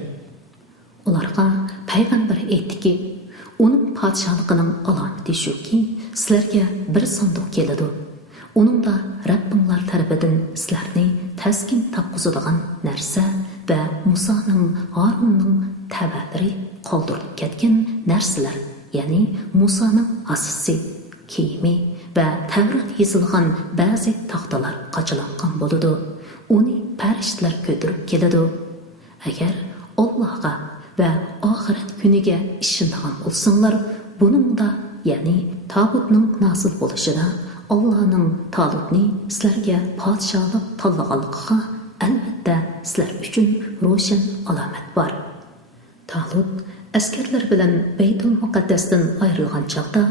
Ularga payg'ambar aytdiki, uning podshohligining alomati shuki, sizlarga bir sanduq keladi. Uningda Rabbinglar tarafidan sizlarni taskin topqizadigan narsa va Musoning, Harunning tavalari qoldirib ketgan narsalar, ya'ni Musoning asisi, kiyimi va Tavrat yozilgan ba'zi taxtalar qochilangan bo'ladi. Uni farishtalar ko'tarib keladi. Agar Allohga ve ahiret günüge işindiğen olsunlar, bunun da yani tabutның nasıl buluşuna Allah'ның Talutni sizlerge padişahlık tanlığanlıqqa elbette sizler üçün roşan alamet var. Talut askerler bilen Beytul Muqaddas'tan ayrılgan çağda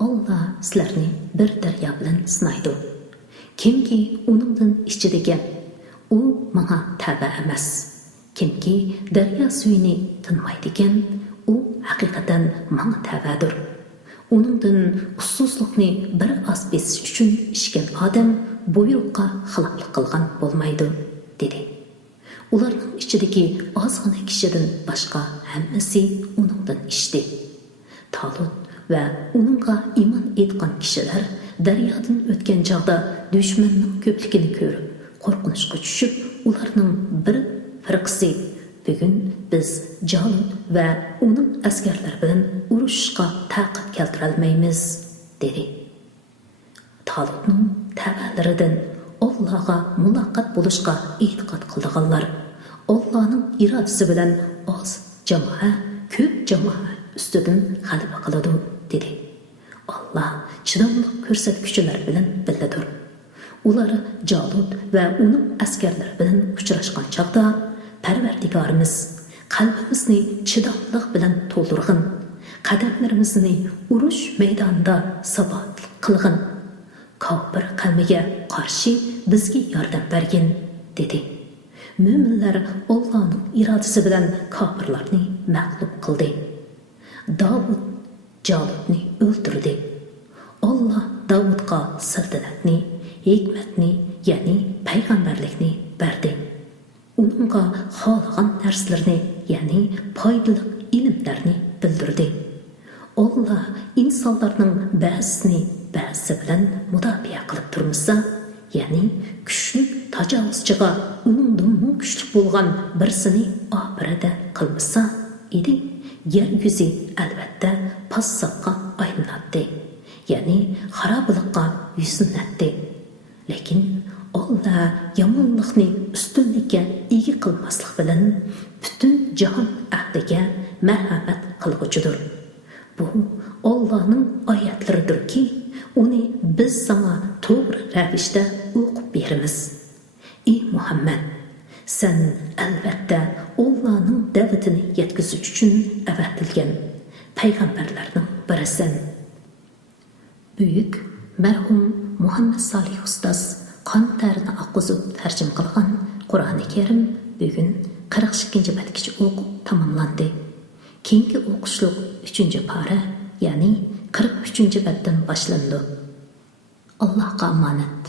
Allah sizlerini bir derya bilen sınaydı. Kimki onundan içidegen, o bana taba emas. Kimki daryo suyini tinmaydigan, u haqiqatan manga tavadir. Uningdan ussuzlikni bir oz besish uchun ishgan odam buyruqqa xiloflik qilgan bo'lmaydi, dedi. Ularning ichidagi ozgina kishidan boshqa hammasi uningdan ishdi. Talut va uningga iymon etgan kishilar daryodan o'tgan chog'da dushmanning ko'pligini ko'rib, qo'rqinishga tushib, ularning bir firqasi bugun biz Jalut va uning askarlari bilan urushishga taqib keltirolmaymiz, dedi. Talutning tavalaridan Allohga muloqot bo'lishga e'tiqod qilganlar Allohning irodasi bilan oz jamoa ko'p jamoa ustidan g'alaba qiladi, dedi. Alloh chidamliq ko'rsatuvchilar bilan billadir. Ular Jalut va uning askarlari bilan uchrashgan chaqda Parvardigorimiz qalbimizni chidamliq bilan to'ldirg'in, qadamlarimizni urush maydonida sabotlik qilg'in, kofir qavmiga qarshi bizga yordam bergin, dedi. Mo'minlar Allohning irodasi bilan kofirlarni mag'lub qildi. Davud Jalutni o'ldirdi. Alloh Davudga saltanatni, hikmatni, ya'ni payg'ambarlikni berdi. Uningga xohlagan narsalarni, ya'ni foydali ilmlarni bildirdi. Alloh insonlarning ba'zisini ba'zi bilan mudofaa qilib turmasa, ya'ni kuchli tajovuzchiga uningdan kuchli bo'lgan birsini obrada qilmasa edi, yer yuzi albatta passaqqa aylanadi, ya'ni xarobalikqa yuzlanadi. Lekin Allah yomonlikni ustunlikka ega qilmaslik bilan butun jahon ahliga marhamat qilg'uchidir. Bu Allohning oyatlaridirki, uni biz sana to'g'ri ravishda o'qib beramiz. Ey Muhammad, sen albatta Allohning da'vatini yetkazish uchun avatilgan payg'ambarlarning birisan. Buyuk marhum Muhammad Solih ustoz qon tarini oqizib tarjim qilgan Qur'oni Karim bugun 42 batgacha o'qib tamomlandi. Keyingi o'qishliq 3-pora, ya'ni 43-batdan boshlandi. Allohga omonat.